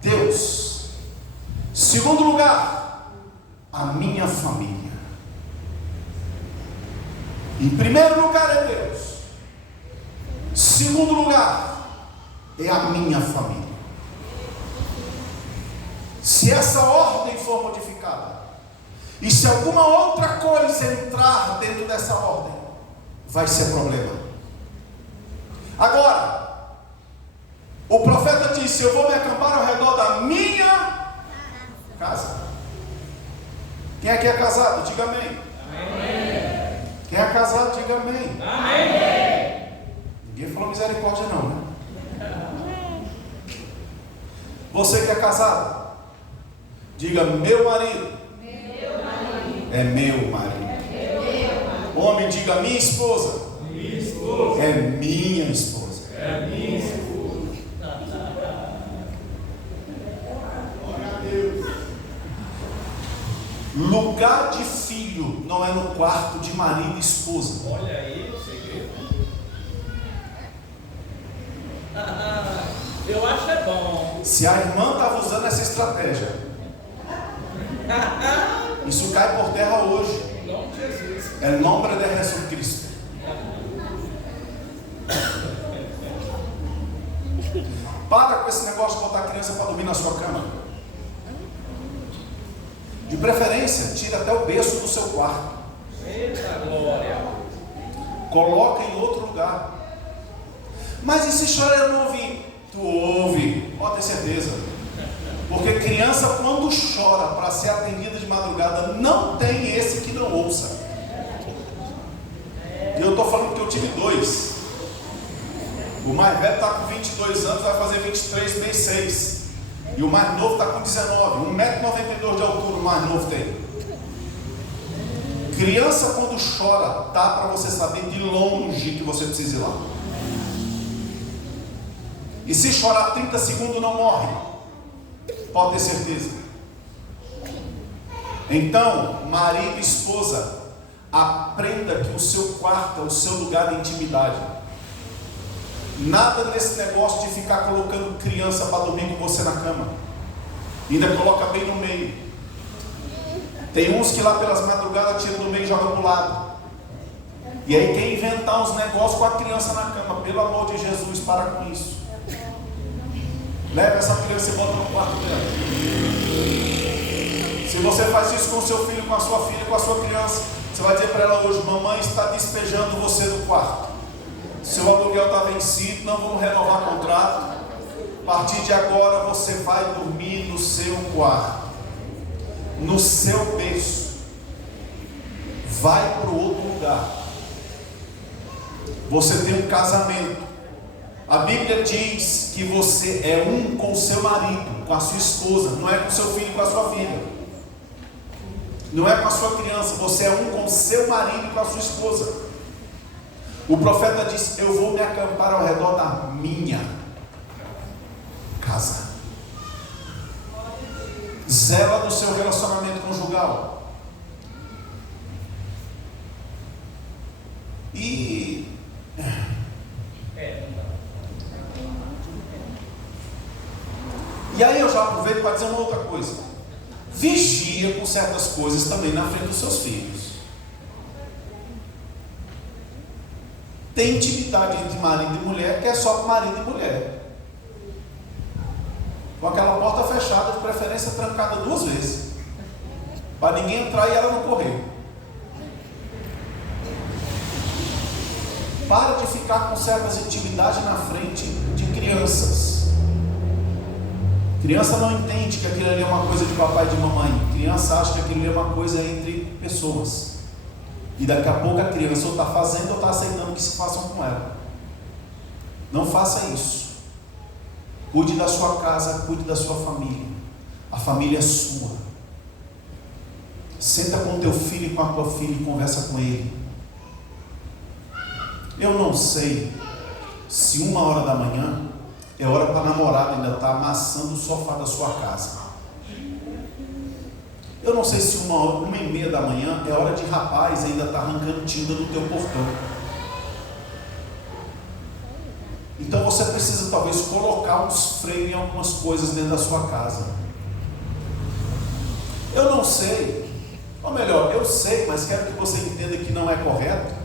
Deus. Segundo lugar, a minha família. Em primeiro lugar é Deus. Segundo lugar é a minha família. Se essa ordem for modificada, e se alguma outra coisa entrar dentro dessa ordem, vai ser problema. Agora, o profeta disse: eu vou me acampar ao redor da minha casa. Quem aqui é casado? Diga amém. Amém. Quem é casado? Diga amém. Amém. Ninguém falou misericórdia não, né? Você que é casado, diga: meu marido. É meu marido. Homem, diga: minha esposa. Minha esposa. É minha esposa. É minha esposa. Glória a Deus. Lugar de filho não é no quarto de marido e esposa. Olha aí o segredo. Eu acho é bom. Se a irmã estava usando essa estratégia, isso cai por terra hoje. Em nome de Jesus. É nome de Jesus Cristo. Para com esse negócio de botar a criança para dormir na sua cama. De preferência, tira até o berço do seu quarto. Eita glória. Coloca em outro lugar. Mas e se chorar eu não ouvi? Tu ouve, pode ter certeza. Porque criança, quando chora para ser atendida de madrugada, não tem esse que não ouça. E eu estou falando que eu tive 2. O mais velho está com 22 anos, vai fazer 23, mês 6. E o mais novo está com 19. 1,92 m de altura o mais novo tem. Criança, quando chora, dá para você saber de longe que você precisa ir lá. E se chorar 30 segundos não morre. Pode ter certeza. Então, marido e esposa, aprenda que o seu quarto é o seu lugar de intimidade. Nada nesse negócio de ficar colocando criança para dormir com você na cama. Ainda coloca bem no meio. Tem uns que lá pelas madrugadas tiram do meio e jogam para o lado. E aí quer inventar uns negócios com a criança na cama. Pelo amor de Jesus, para com isso. Leva essa criança e bota no quarto dela. Se você faz isso com o seu filho, com a sua filha, com a sua criança, você vai dizer para ela hoje: mamãe está despejando você do quarto. Seu aluguel está vencido, não vamos renovar contrato. A partir de agora você vai dormir no seu quarto, no seu berço. Vai para o outro lugar. Você tem um casamento. A Bíblia diz que você é um com o seu marido, com a sua esposa. Não é com o seu filho, com a sua filha. Não é com a sua criança. Você é um com o seu marido e com a sua esposa. O profeta disse: eu vou me acampar ao redor da minha casa. Zela do seu relacionamento conjugal. E aí eu já aproveito para dizer uma outra coisa. Vigia com certas coisas também na frente dos seus filhos. Tem intimidade entre marido e mulher que é só com marido e mulher. Com aquela porta fechada, de preferência trancada 2 vezes. Para ninguém entrar e ela não correr. Para de ficar com certas intimidades na frente de crianças. Criança não entende que aquilo ali é uma coisa de papai e de mamãe. Criança acha que aquilo ali é uma coisa entre pessoas. E daqui a pouco a criança ou está fazendo ou está aceitando que se façam com ela. Não faça isso. Cuide da sua casa, cuide da sua família. A família é sua. Senta com teu filho e com a tua filha e conversa com ele. Eu não sei se 1h da manhã é hora para a namorada ainda estar amassando o sofá da sua casa. Eu não sei se 1h30 da manhã é hora de rapaz ainda estar arrancando tinta do teu portão. Então você precisa talvez colocar uns freios em algumas coisas dentro da sua casa. Eu não sei, ou melhor, eu sei, mas quero que você entenda que não é correto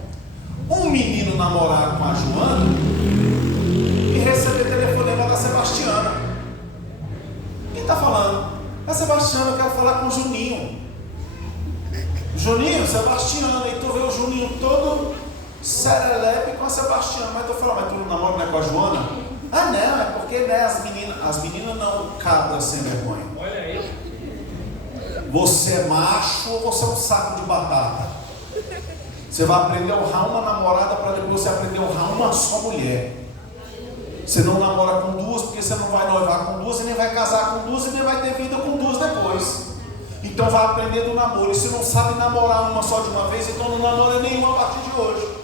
um menino namorar com a Joana e receber telefonema da Sebastiana. Quem está falando? A Sebastiana, eu quero falar com o Juninho. Juninho, Sebastiana, e tu vê o Juninho todo serelepe com a Sebastiana. Mas tu fala, mas tu não namora, não é com a Joana? Ah não, é porque né, as meninas não, cabras sem vergonha. Olha aí. Você é macho ou você é um saco de batata? Você vai aprender a honrar uma namorada para depois você aprender a honrar uma só mulher. Você não namora com 2 porque você não vai noivar com 2 e nem vai casar com 2 e nem vai ter vida com 2 depois. Então vai aprender do namoro. E se não sabe namorar uma só de uma vez, então não namora nenhuma a partir de hoje.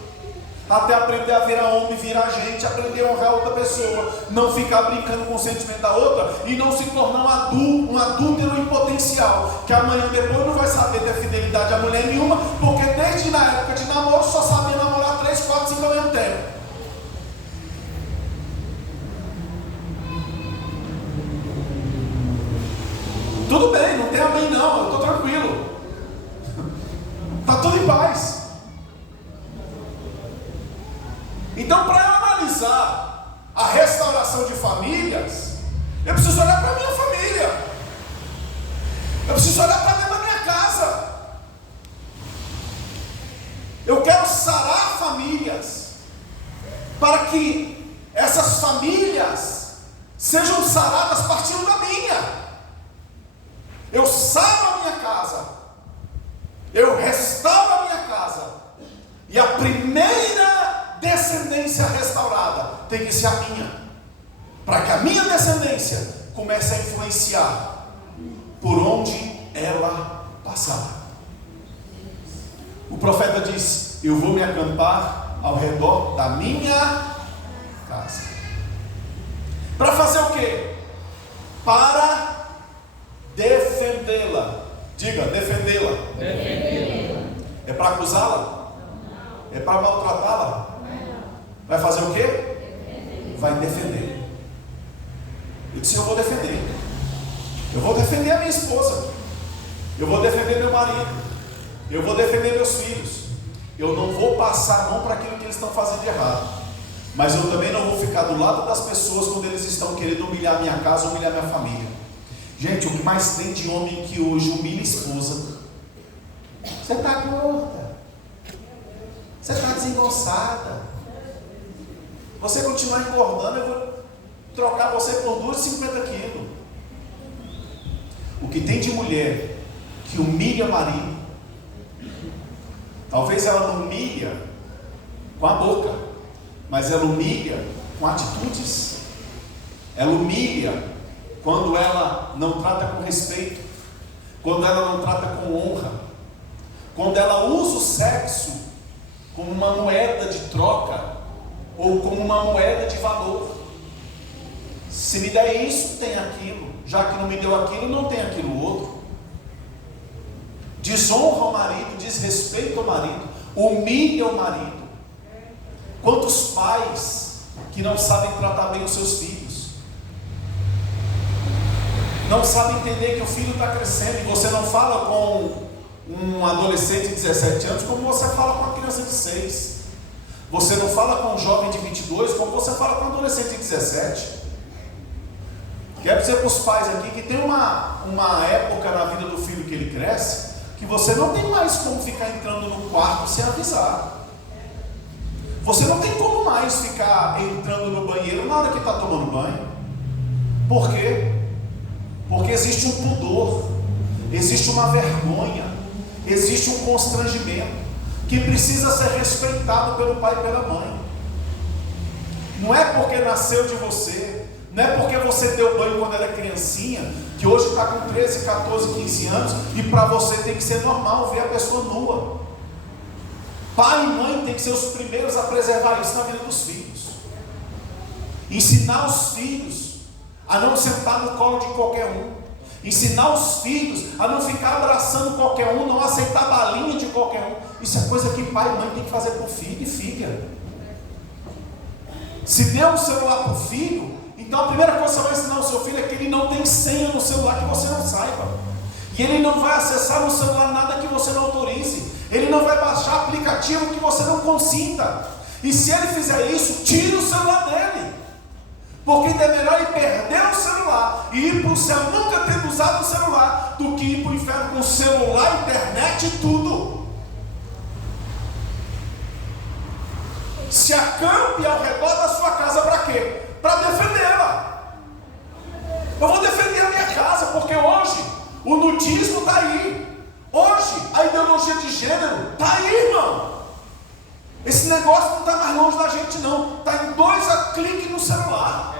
Até aprender a virar homem, virar gente, aprender a honrar outra pessoa, não ficar brincando com o sentimento da outra e não se tornar um adúltero em potencial, que amanhã depois não vai saber ter fidelidade a mulher nenhuma, porque desde na época de namoro só sabia namorar 3, 4, 5 ao mesmo tempo. Tudo bem, não tem amém não, eu estou tranquilo. Está tudo em paz. Então, para eu analisar a restauração de famílias, eu preciso olhar para a minha família. Eu preciso olhar para dentro da minha casa. Eu quero sarar famílias, para que essas famílias sejam saradas partindo da minha. Eu saro a minha casa, eu restauro a minha casa, e a primeira descendência restaurada tem que ser a minha, para que a minha descendência comece a influenciar por onde ela passar. O profeta diz: eu vou me acampar ao redor da minha casa. Para fazer o quê? Para defendê-la. Diga, defendê-la. É para acusá-la? É para maltratá-la? Vai fazer o quê? Vai defender. Eu disse: eu vou defender. Eu vou defender a minha esposa. Eu vou defender meu marido. Eu vou defender meus filhos. Eu não vou passar a mão para aquilo que eles estão fazendo de errado. Mas eu também não vou ficar do lado das pessoas quando eles estão querendo humilhar minha casa, humilhar minha família. Gente, o que mais tem de homem que hoje humilha a esposa? Você está gorda. Você está desengonçada. Você continuar engordando, eu vou trocar você por 250 quilos. O que tem de mulher que humilha marido, talvez ela não humilha com a boca, mas ela humilha com atitudes. Ela humilha quando ela não trata com respeito, quando ela não trata com honra, quando ela usa o sexo como uma moeda de troca ou como uma moeda de valor. Se me der isso, tem aquilo. Já que não me deu aquilo, não tem aquilo outro. Desonra o marido, desrespeita o marido, humilha o marido. Quantos pais que não sabem tratar bem os seus filhos? Não sabem entender que o filho está crescendo e você não fala com um adolescente de 17 anos como você fala com uma criança de 6. Você não fala com um jovem de 22 como você fala com um adolescente de 17. Quero dizer para os pais aqui que tem uma época na vida do filho que ele cresce que você não tem mais como ficar entrando no quarto sem avisar. Você não tem como mais ficar entrando no banheiro na hora que está tomando banho. Por quê? Porque existe um pudor, existe uma vergonha, existe um constrangimento que precisa ser respeitado pelo pai e pela mãe. Não é porque nasceu de você, não é porque você deu banho quando era criancinha, que hoje está com 13, 14, 15 anos, e para você tem que ser normal ver a pessoa nua. Pai e mãe tem que ser os primeiros a preservar isso na vida dos filhos. Ensinar os filhos a não sentar no colo de qualquer um. Ensinar os filhos a não ficar abraçando qualquer um, não aceitar balinha de qualquer um. Isso é coisa que pai e mãe tem que fazer para o filho e filha. Se deu um celular para o filho, então a primeira coisa que você vai ensinar ao seu filho é que ele não tem senha no celular que você não saiba. E ele não vai acessar no celular nada que você não autorize. Ele não vai baixar aplicativo que você não consinta. E se ele fizer isso, tire o celular dele. Porque é melhor ele perder o celular e ir para o céu nunca tendo usado o celular do que ir para o inferno com celular, internet e tudo. Se acampe ao redor da sua casa para quê? Para defendê-la. Eu vou defender a minha casa porque hoje o nudismo está aí. Hoje a ideologia de gênero está aí, irmão. Esse negócio não está mais longe da gente não. Está em 2 cliques no celular.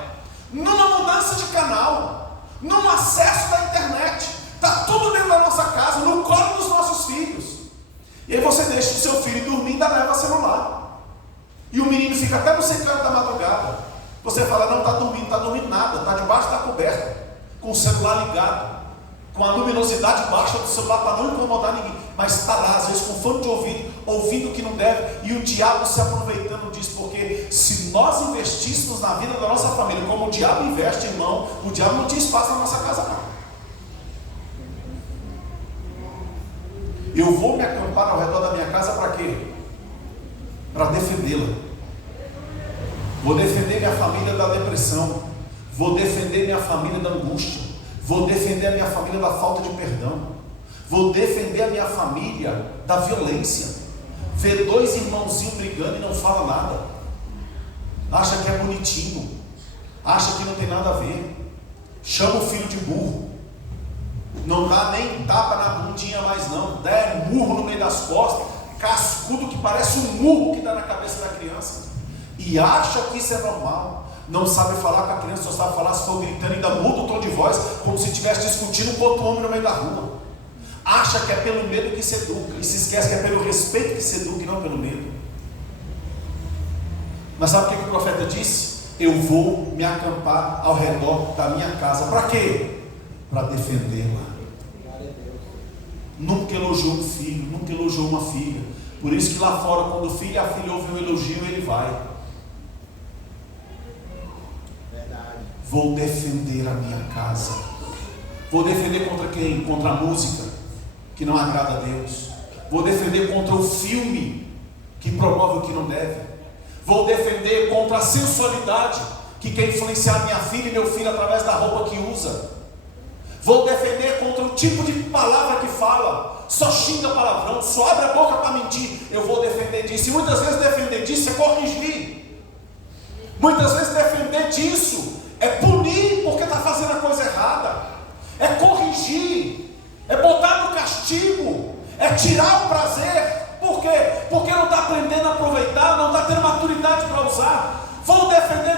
Numa mudança de canal. Num acesso da internet. Está tudo dentro da nossa casa, no colo dos nossos filhos. E aí você deixa o seu filho dormir e ainda leva celular. E o menino fica até no 5 horas da madrugada. Você fala, não está dormindo nada, está debaixo da coberta, com o celular ligado, com a luminosidade baixa do celular para não incomodar ninguém, mas está lá, às vezes com fone de ouvido, ouvindo o que não deve, e o diabo se aproveitando disso, porque se nós investíssemos na vida da nossa família como o diabo investe, irmão, o diabo não tinha espaço na nossa casa não. Eu vou me acampar ao redor da minha casa para quê? Para defendê-la. Vou defender minha família da depressão, vou defender minha família da angústia, vou defender a minha família da falta de perdão, vou defender a minha família da violência. Ver 2 irmãozinhos brigando e não fala nada, acha que é bonitinho, acha que não tem nada a ver, chama o filho de burro, não dá nem tapa na bundinha mais não, dá murro no meio das costas, cascudo que parece um murro que dá na cabeça da criança, e acha que isso é normal. Não sabe falar com a criança, só sabe falar se for gritando, ainda muda o tom de voz, como se estivesse discutindo com outro homem no meio da rua. Acha que é pelo medo que se educa, e se esquece que é pelo respeito que se educa e não pelo medo. Mas sabe o que o profeta disse? Eu vou me acampar ao redor da minha casa. Para quê? Para defendê-la. Nunca elogiou um filho, nunca elogiou uma filha. Por isso que lá fora, quando o filho e a filha ouvem um elogio, ele vai. Vou defender a minha casa. Vou defender contra quem? Contra a música que não agrada a Deus. Vou defender contra o filme que promove o que não deve. Vou defender contra a sensualidade que quer influenciar minha filha e meu filho através da roupa que usa. Vou defender contra o tipo de palavra que fala, só xinga palavrão, só abre a boca para mentir. Eu vou defender disso. E muitas vezes defender disso é corrigir. Muitas vezes defender disso é punir porque está fazendo a coisa errada, é corrigir, é botar no castigo, é tirar o prazer. Por quê? Porque não está aprendendo a aproveitar, não está tendo maturidade para usar. Vou defender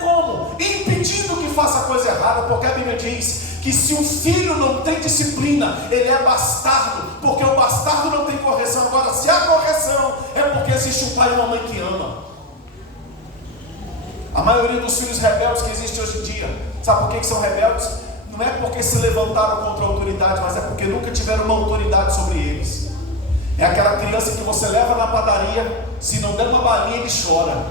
como? Impedindo que faça a coisa errada, porque a Bíblia diz que se um filho não tem disciplina, ele é bastardo, porque o bastardo não tem correção. Agora, se há correção, é porque existe um pai e uma mãe que ama. A maioria dos filhos rebeldes que existem hoje em dia, sabe por que são rebeldes? Não é porque se levantaram contra a autoridade, mas é porque nunca tiveram uma autoridade sobre eles. É aquela criança que você leva na padaria, se não der uma balinha ele chora,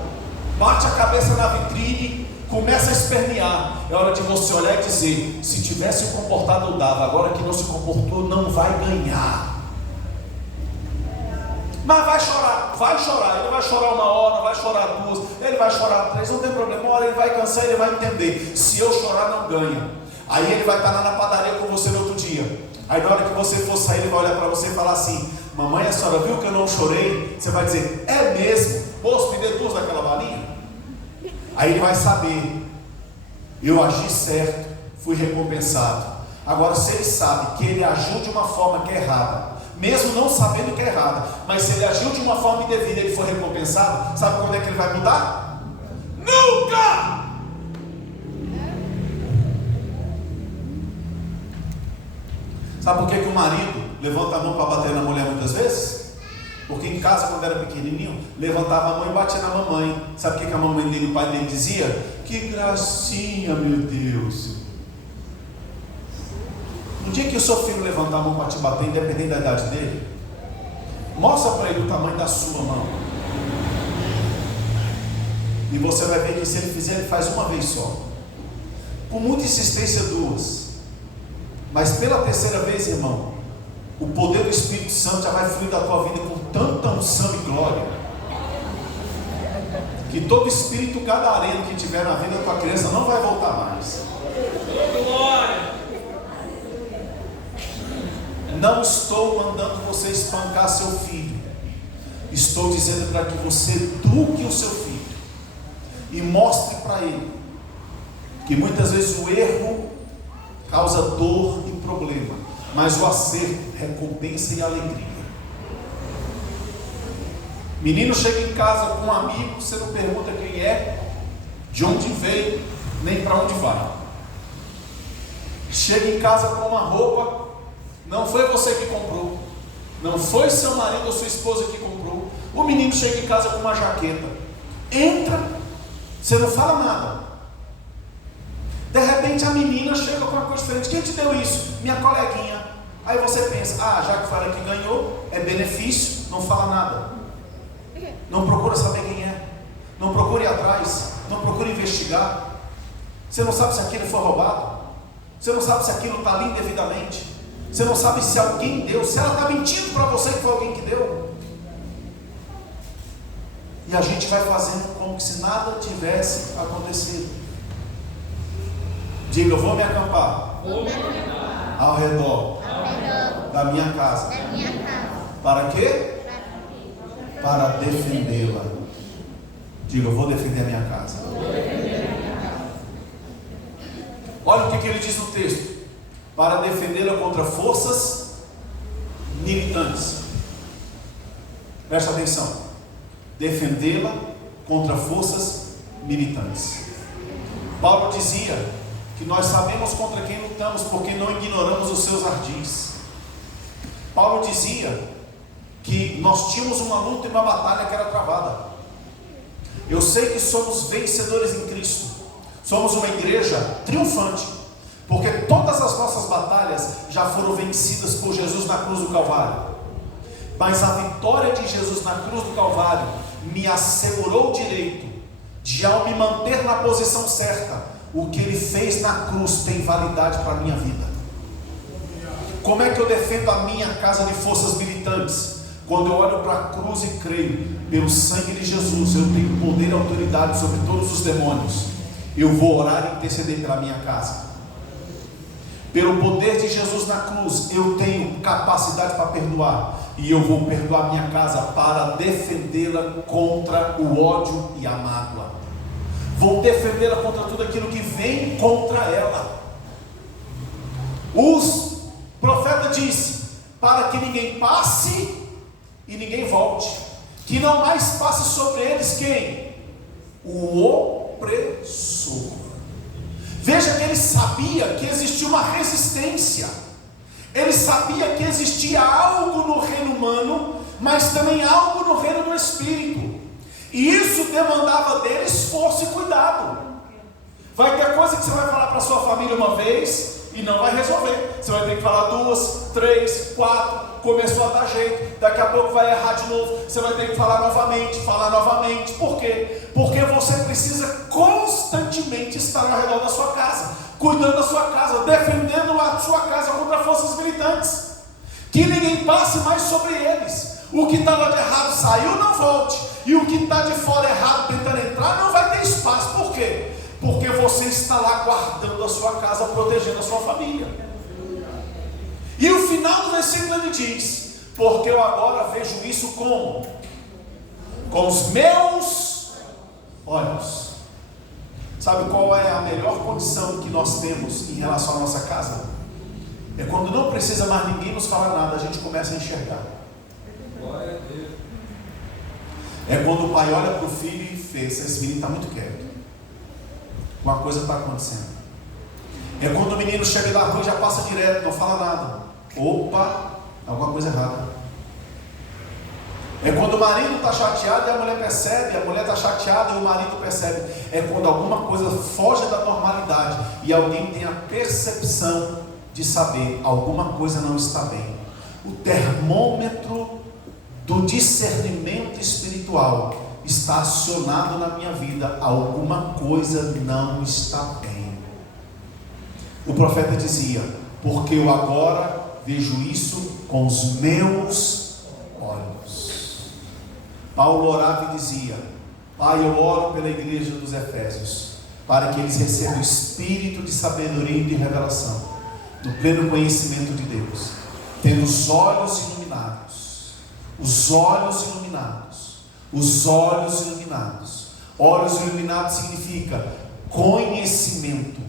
bate a cabeça na vitrine, começa a espernear. É hora de você olhar e dizer: se tivesse se comportado eu dava, agora que não se comportou não vai ganhar. Mas vai chorar, ele vai chorar 1 hora, vai chorar 2, ele vai chorar 3, não tem problema, uma hora ele vai cansar, ele vai entender, se eu chorar não ganha. Aí ele vai estar lá na padaria com você no outro dia, aí na hora que você for sair ele vai olhar para você e falar assim: mamãe, a senhora viu que eu não chorei? Você vai dizer: é mesmo? Moço, me dê 2 daquela balinha. Aí ele vai saber, eu agi certo, fui recompensado. Agora se ele sabe que ele agiu de uma forma que é errada, mesmo não sabendo que é errada, mas se ele agiu de uma forma indevida e ele foi recompensado, sabe quando é que ele vai mudar? Nunca! Sabe por que o marido levanta a mão para bater na mulher muitas vezes? Porque em casa, quando era pequenininho, levantava a mão e batia na mamãe. Sabe o que a mamãe dele e o pai dele dizia? Que gracinha, meu Deus. No dia que o seu filho levantar a mão para te bater, independente da idade dele, mostra para ele o tamanho da sua mão. E você vai ver que se ele fizer, ele faz uma vez só. Com muita insistência, 2. Mas pela 3ª vez, irmão, o poder do Espírito Santo já vai fluir da tua vida com tanta unção e glória, que todo espírito gadareno que tiver na vida da tua criança não vai voltar mais. Glória! Não estou mandando você espancar seu filho. Estou dizendo para que você eduque o seu filho e mostre para ele que muitas vezes o erro causa dor e problema, mas o acerto recompensa e alegria. Menino chega em casa com um amigo, você não pergunta quem é, de onde veio, nem para onde vai. Chega em casa com uma roupa, não foi você que comprou, não foi seu marido ou sua esposa que comprou. O menino chega em casa com uma jaqueta, entra, você não fala nada. De repente a menina chega com uma coisa diferente. Quem te deu isso? Minha coleguinha. Aí você pensa: ah, já que foi ela que ganhou, é benefício, não fala nada. Não procura saber quem é, não procure ir atrás, não procure investigar. Você não sabe se aquilo foi roubado, você não sabe se aquilo está ali indevidamente, você não sabe se alguém deu, se ela está mentindo para você que foi alguém que deu. E a gente vai fazendo como se nada tivesse acontecido. Diga: eu vou me acampar ao redor da minha casa. Para quê? Para defendê-la. Diga: eu vou defender a minha casa. Olha o que ele diz no texto: para defendê-la contra forças militantes. Presta atenção. Defendê-la contra forças militantes. Paulo dizia que nós sabemos contra quem lutamos, porque não ignoramos os seus ardis. Paulo dizia que nós tínhamos uma luta e uma batalha que era travada. Eu sei que somos vencedores em Cristo, somos uma igreja triunfante, porque todas as nossas batalhas já foram vencidas por Jesus na cruz do Calvário. Mas a vitória de Jesus na cruz do Calvário me assegurou o direito de, ao me manter na posição certa, o que Ele fez na cruz tem validade para a minha vida. Como é que eu defendo a minha casa de forças militantes? Quando eu olho para a cruz e creio, pelo sangue de Jesus, eu tenho poder e autoridade sobre todos os demônios. Eu vou orar e interceder pela minha casa. Pelo poder de Jesus na cruz, eu tenho capacidade para perdoar, e eu vou perdoar minha casa para defendê-la contra o ódio e a mágoa. Vou defendê-la contra tudo aquilo que vem contra ela. O profeta disse: para que ninguém passe e ninguém volte, que não mais passe sobre eles quem? O opressor. Veja que ele sabia que existia uma resistência, ele sabia que existia algo no reino humano, mas também algo no reino do Espírito, e isso demandava dele esforço e cuidado. Vai ter coisa que você vai falar para sua família uma vez, e não vai resolver. Você vai ter que falar 2, 3, 4, começou a dar jeito, daqui a pouco vai errar de novo, você vai ter que falar novamente. Por quê? Porque você precisa constantemente estar ao redor da sua casa, cuidando da sua casa, defendendo a sua casa contra forças militantes, que ninguém passe mais sobre eles. O que estava de errado saiu, não volte, e o que está de fora errado tentando entrar, não vai ter espaço. Por quê? Porque você está lá guardando a sua casa, protegendo a sua família. E o final do versículo ele diz: porque eu agora vejo isso como? Com os meus olhos. Sabe qual é a melhor condição que nós temos em relação à nossa casa? É quando não precisa mais ninguém nos falar nada, a gente começa a enxergar. É quando o pai olha para o filho e fez: esse menino está muito quieto, uma coisa está acontecendo. É quando o menino chega da rua e já passa direto, não fala nada. Opa, alguma coisa errada. É quando o marido está chateado e a mulher percebe, a mulher está chateada e o marido percebe. É quando alguma coisa foge da normalidade e alguém tem a percepção de saber: alguma coisa não está bem. O termômetro do discernimento espiritual está acionado na minha vida. Alguma coisa não está bem. O profeta dizia: porque eu agora vejo isso com os meus olhos. Paulo orava e dizia: Pai, eu oro pela igreja dos Efésios, para que eles recebam o espírito de sabedoria e de revelação, no pleno conhecimento de Deus, tendo os olhos iluminados. Os olhos iluminados. Os olhos iluminados. Olhos iluminados significa conhecimento,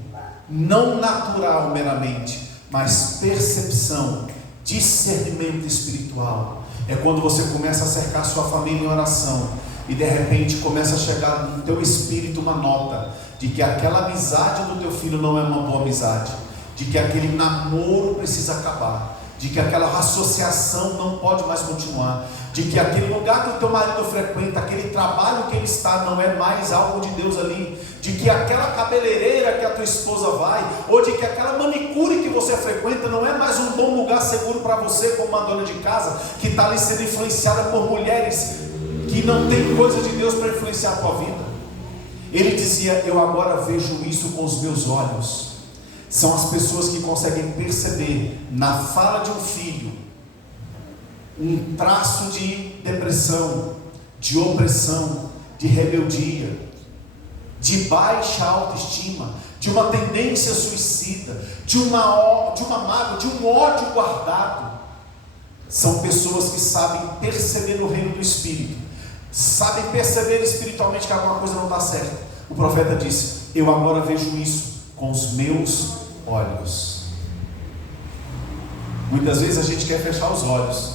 não natural meramente, mas percepção, discernimento espiritual. É quando você começa a cercar a sua família em oração e de repente começa a chegar no teu espírito uma nota de que aquela amizade do teu filho não é uma boa amizade, de que aquele namoro precisa acabar, de que aquela associação não pode mais continuar, de que aquele lugar que o teu marido frequenta, aquele trabalho que ele está, não é mais algo de Deus ali, de que aquela cabeleireira que a tua esposa vai, ou de que aquela manicure que você frequenta não é mais um bom lugar seguro para você, como uma dona de casa que está ali sendo influenciada por mulheres que não tem coisa de Deus para influenciar a tua vida. Ele dizia: eu agora vejo isso com os meus olhos. São as pessoas que conseguem perceber na fala de um filho um traço de depressão, de opressão, de rebeldia, de baixa autoestima, de uma tendência suicida, de uma mágoa, de um ódio guardado. São pessoas que sabem perceber no reino do Espírito, sabem perceber espiritualmente que alguma coisa não está certa. O profeta disse: eu agora vejo isso com os meus olhos. Muitas vezes a gente quer fechar os olhos.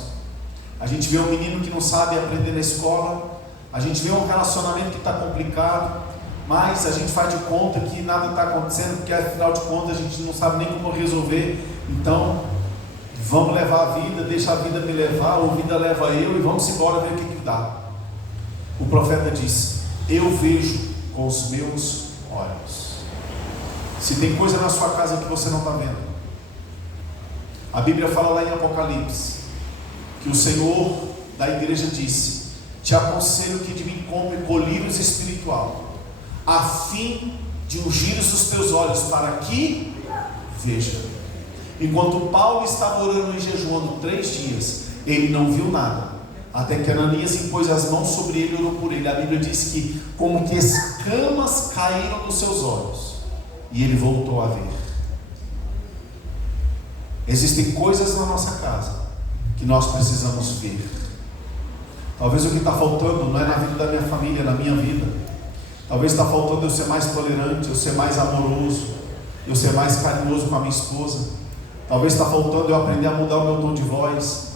A gente vê um menino que não sabe aprender na escola, a gente vê um relacionamento que está complicado, mas a gente faz de conta que nada está acontecendo, porque afinal de contas a gente não sabe nem como resolver. Então vamos levar a vida, deixa a vida me levar, ou a vida leva eu, e vamos embora ver o que dá. O profeta disse: eu vejo com os meus olhos. Se tem coisa na sua casa que você não está vendo, a Bíblia fala lá em Apocalipse que o Senhor da igreja disse: te aconselho que de mim compre colírios espiritual, a fim de ungir os teus olhos, para que veja. Enquanto Paulo estava orando e jejuando 3 dias, ele não viu nada, até que Ananias impôs as mãos sobre ele e orou por ele. A Bíblia diz que como que escamas caíram dos seus olhos, e ele voltou a ver. Existem coisas na nossa casa que nós precisamos ver. Talvez o que está faltando não é na vida da minha família, na minha vida. Talvez está faltando eu ser mais tolerante, eu ser mais amoroso, eu ser mais carinhoso com a minha esposa. Talvez está faltando eu aprender a mudar o meu tom de voz.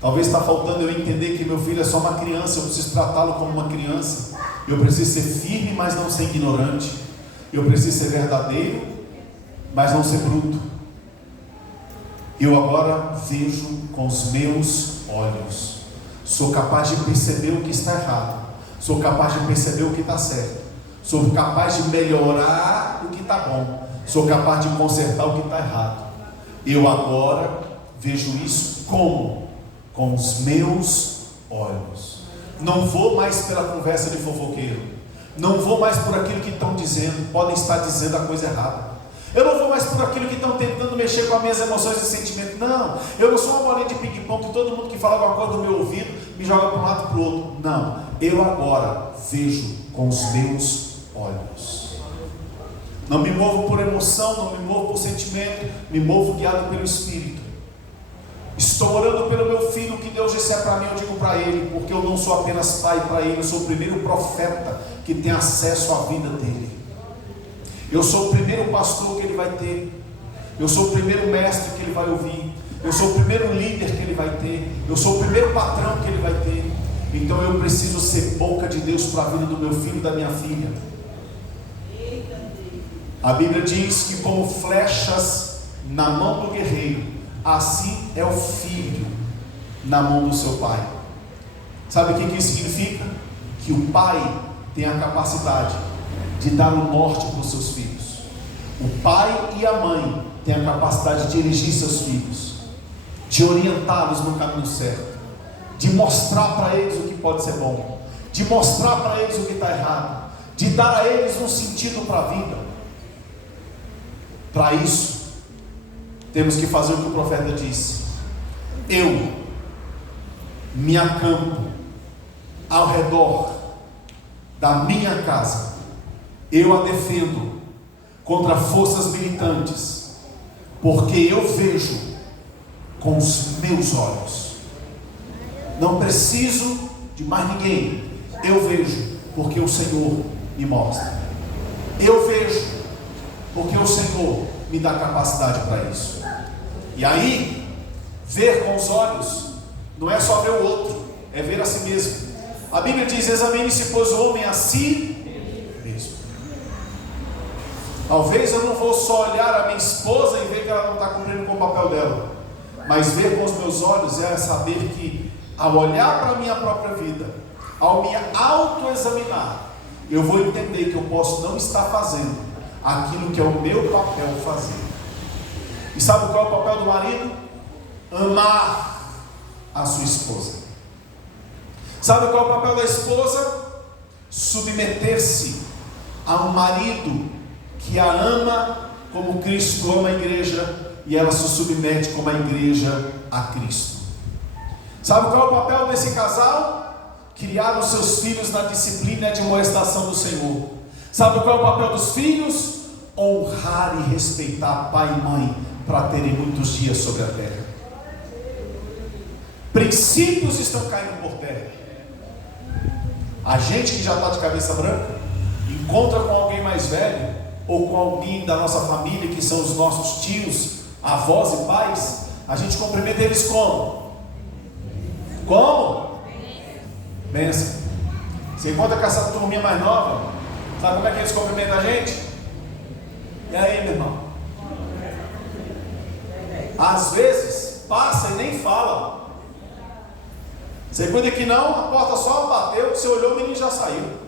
Talvez está faltando eu entender que meu filho é só uma criança, eu preciso tratá-lo como uma criança. Eu preciso ser firme, mas não ser ignorante. Eu preciso ser verdadeiro, mas não ser bruto. Eu agora vejo com os meus olhos. Sou capaz de perceber o que está errado. Sou capaz de perceber o que está certo. Sou capaz de melhorar o que está bom. Sou capaz de consertar o que está errado. Eu agora vejo isso como? Com os meus olhos. Não vou mais pela conversa de fofoqueiro. Não vou mais por aquilo que estão dizendo. Podem estar dizendo a coisa errada. Eu não vou mais por aquilo que estão tentando mexer com as minhas emoções e sentimentos. Não, eu não sou uma bolinha de ping-pong que todo mundo que fala alguma coisa no meu ouvido me joga para um lado e para o outro. Não, eu agora vejo com os meus olhos. Não me movo por emoção, não me movo por sentimento, me movo guiado pelo Espírito. Estou orando pelo meu filho, que Deus disser para mim, eu digo para ele, porque eu não sou apenas pai para ele, eu sou o primeiro profeta que tem acesso à vida dele. Eu sou o primeiro pastor que ele vai ter. Eu sou o primeiro mestre que ele vai ouvir. Eu sou o primeiro líder que ele vai ter. Eu sou o primeiro patrão que ele vai ter. Então eu preciso ser boca de Deus para a vida do meu filho e da minha filha. A Bíblia diz que como flechas na mão do guerreiro, assim é o filho na mão do seu pai. Sabe o que isso significa? Que o pai tem a capacidade de dar o norte para os seus filhos. O pai e a mãe têm a capacidade de dirigir seus filhos, de orientá-los no caminho certo, de mostrar para eles o que pode ser bom, de mostrar para eles o que está errado, de dar a eles um sentido para a vida. Para isso, temos que fazer o que o profeta disse: eu me acampo ao redor da minha casa, eu a defendo contra forças militantes, porque eu vejo com os meus olhos. Não preciso de mais ninguém. Eu vejo porque o Senhor me mostra. Eu vejo porque o Senhor me dá capacidade para isso. E aí, ver com os olhos não é só ver o outro, é ver a si mesmo. A Bíblia diz: examine-se, pois, o homem a si mesmo. Talvez eu não vou só olhar a minha esposa e ver que ela não está cumprindo com o papel dela, mas ver com os meus olhos é saber que, ao olhar para a minha própria vida, ao me autoexaminar, eu vou entender que eu posso não estar fazendo aquilo que é o meu papel fazer. E sabe qual é o papel do marido? Amar a sua esposa. Sabe qual é o papel da esposa? Submeter-se a um marido que a ama como Cristo ama a igreja, e ela se submete como a igreja a Cristo. Sabe qual é o papel desse casal? Criar os seus filhos na disciplina e admoestação do Senhor. Sabe qual é o papel dos filhos? Honrar e respeitar pai e mãe, para terem muitos dias sobre a terra. Princípios estão caindo por terra. A gente que já está de cabeça branca encontra com alguém mais velho, ou com alguém da nossa família, que são os nossos tios, avós e pais, a gente cumprimenta eles como? Como? Benção. Você encontra com essa turminha mais nova, sabe como é que eles cumprimentam a gente? E aí, meu irmão? Às vezes passa e nem fala. Você cuida que não, a porta só bateu, você olhou, o menino já saiu.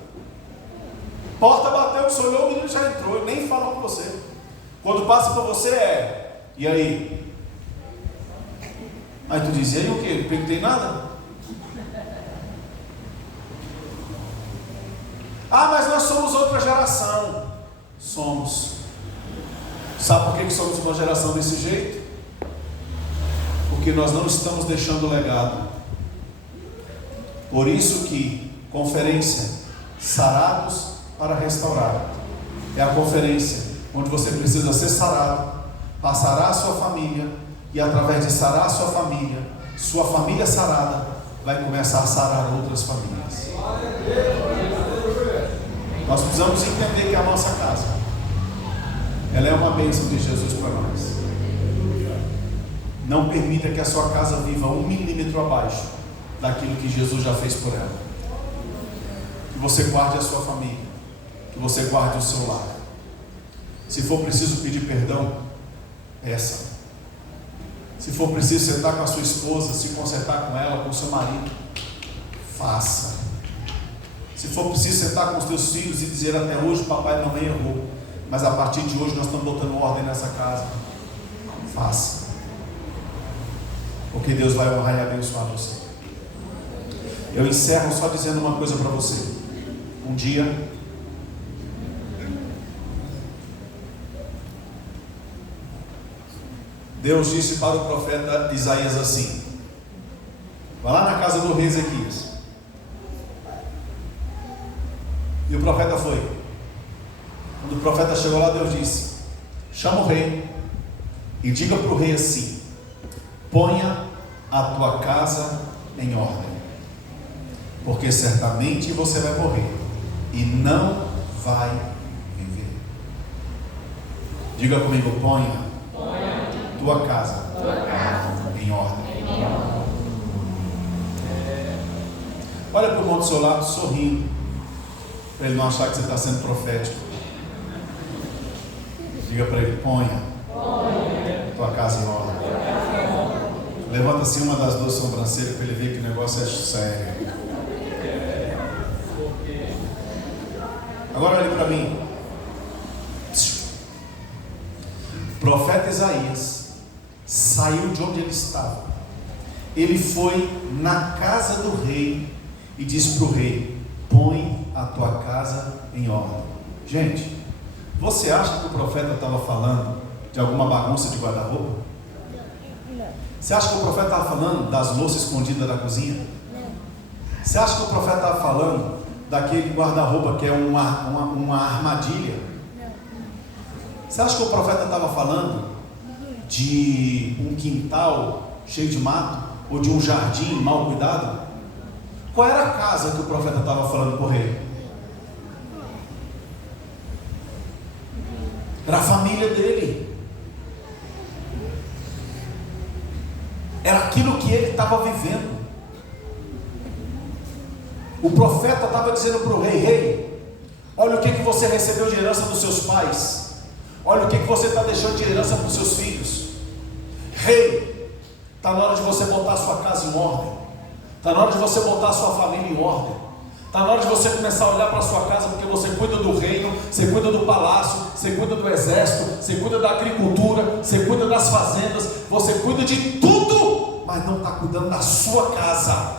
Porta bateu, você olhou, o menino já entrou, e nem fala com você. Quando passa por você é: e aí? Aí tu diz: e aí o que? Não perguntei nada? Ah, mas nós somos outra geração. Somos. Sabe por que somos uma geração desse jeito? Porque nós não estamos deixando legado. Por isso que conferência Sarados para Restaurar é a conferência onde você precisa ser sarado, passará a sua família, e através de sarar a sua família sarada vai começar a sarar outras famílias. Nós precisamos entender que a nossa casa, ela é uma bênção de Jesus para nós. Não permita que a sua casa viva 1 milímetro abaixo daquilo que Jesus já fez por ela. Que você guarde a sua família, que você guarde o seu lar. Se for preciso pedir perdão, peça. Se for preciso sentar com a sua esposa, se consertar com ela, com o seu marido, faça. Se for preciso sentar com os teus filhos e dizer: até hoje papai e mamãe errou, mas a partir de hoje nós estamos botando ordem nessa casa. Faça, porque Deus vai honrar e abençoar você. Eu encerro só dizendo uma coisa para você. Um dia Deus disse para o profeta Isaías assim: vai lá na casa do rei Ezequias. E o profeta foi. Quando o profeta chegou lá, Deus disse: chama o rei e diga para o rei assim: ponha a tua casa em ordem, porque certamente você vai morrer e não vai viver. Diga comigo: ponha tua casa em ordem. Olha para o irmão do seu lado sorrindo, para ele não achar que você está sendo profético. Diga para ele: ponha tua casa em ordem. Levanta assim uma das duas sobrancelhas para ele ver que o negócio é sério. Agora olhe para mim. O profeta Isaías saiu de onde ele estava. Ele foi na casa do rei e disse para o rei: põe a tua casa em ordem. Gente, você acha que o profeta estava falando de alguma bagunça de guarda-roupa? Você acha que o profeta estava falando das louças escondidas da cozinha? Você acha que o profeta estava falando daquele guarda-roupa que é uma armadilha? Você acha que o profeta estava falando de um quintal cheio de mato, ou de um jardim mal cuidado? Qual era a casa que o profeta estava falando para o rei? Era a família dele. Era aquilo que ele estava vivendo. O profeta estava dizendo para o rei: rei, olha o que você recebeu de herança dos seus pais. Olha o que você está deixando de herança para os seus filhos. Rei, está na hora de você botar a sua casa em ordem. Está na hora de você botar a sua família em ordem. Está na hora de você começar a olhar para a sua casa, porque você cuida do reino, você cuida do palácio, você cuida do exército, você cuida da agricultura, você cuida das fazendas, você cuida de tudo, mas não está cuidando da sua casa.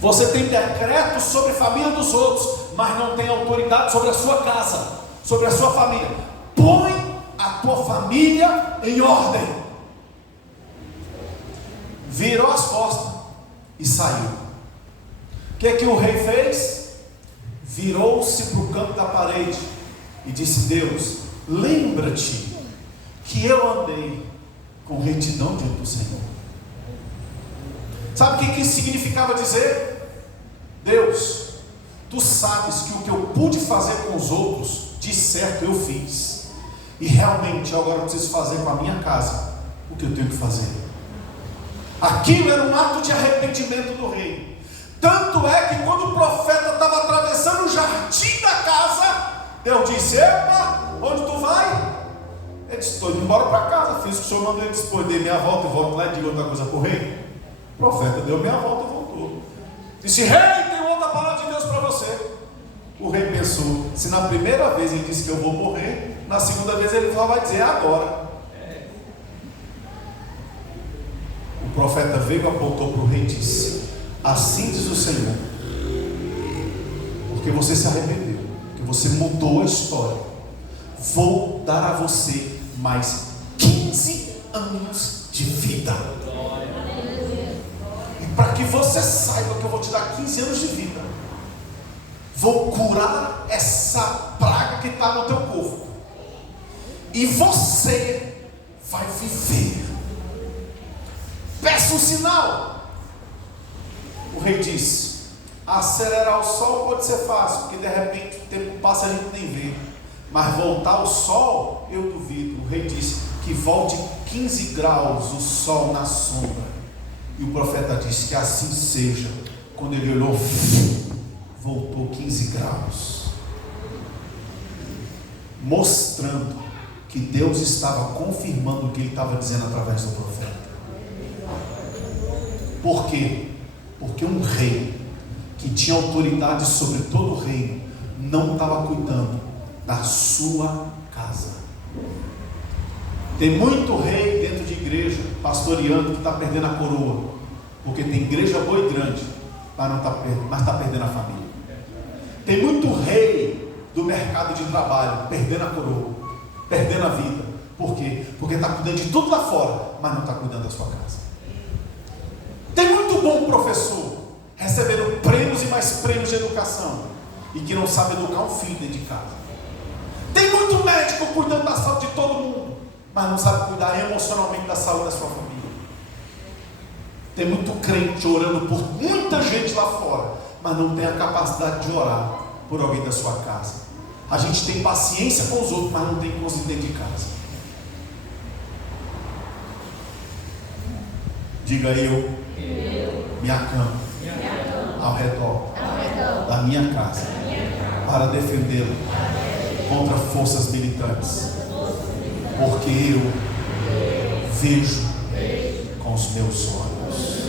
Você tem decretos sobre a família dos outros, mas não tem autoridade sobre a sua casa, sobre a sua família. Põe a tua família em ordem. Virou as costas e saiu. O que o rei fez? Virou-se para o canto da parede e disse: Deus, lembra-te que eu andei com retidão diante do Senhor. Sabe o que isso significava dizer? Deus, tu sabes que o que eu pude fazer com os outros, de certo eu fiz, e realmente agora eu preciso fazer com a minha casa o que eu tenho que fazer. Aquilo era um ato de arrependimento do rei. Tanto é que quando o profeta estava atravessando o jardim da casa, Deus disse: epa, onde tu vai? Ele disse: estou indo embora para casa, fiz o que o senhor mandou. Ele disse: pois dei minha volta e volto lá e digo outra coisa para o rei. O profeta deu meia volta e voltou. Disse: rei, tem outra palavra de Deus para você. O rei pensou: se na primeira vez ele disse que eu vou morrer, na segunda vez ele só vai dizer agora. O profeta veio, apontou para o rei e disse: assim diz o Senhor, porque você se arrependeu, porque você mudou a história, vou dar a você mais 15 anos de vida. E para que você saiba que eu vou te dar 15 anos de vida, vou curar essa praga que está no teu corpo, e você vai viver. Peça um sinal. O rei disse: acelerar o sol pode ser fácil, porque de repente o tempo passa e a gente nem vê, mas voltar ao sol eu duvido. O rei disse: que volte 15 graus o sol na sombra. E o profeta disse: que assim seja. Quando ele olhou, voltou 15 graus, mostrando que Deus estava confirmando o que ele estava dizendo através do profeta. Por quê? Porque um rei que tinha autoridade sobre todo o reino não estava cuidando da sua casa. Tem muito rei dentro de igreja, pastoreando, que está perdendo a coroa, porque tem igreja boa e grande, mas está perdendo a família. Tem muito rei do mercado de trabalho, perdendo a coroa, perdendo a vida. Por quê? Porque está cuidando de tudo lá fora, mas não está cuidando da sua casa. Tem muito bom professor, recebendo prêmios e mais prêmios de educação, e que não sabe educar um filho dentro de casa. Tem muito médico cuidando da saúde de todo mundo, mas não sabe cuidar emocionalmente da saúde da sua família. Tem muito crente orando por muita gente lá fora, mas não tem a capacidade de orar por alguém da sua casa. A gente tem paciência com os outros, mas não tem com os dentro de casa. Diga: eu me acampo ao redor da minha casa para defendê-la contra forças militantes, porque eu vejo com os meus olhos.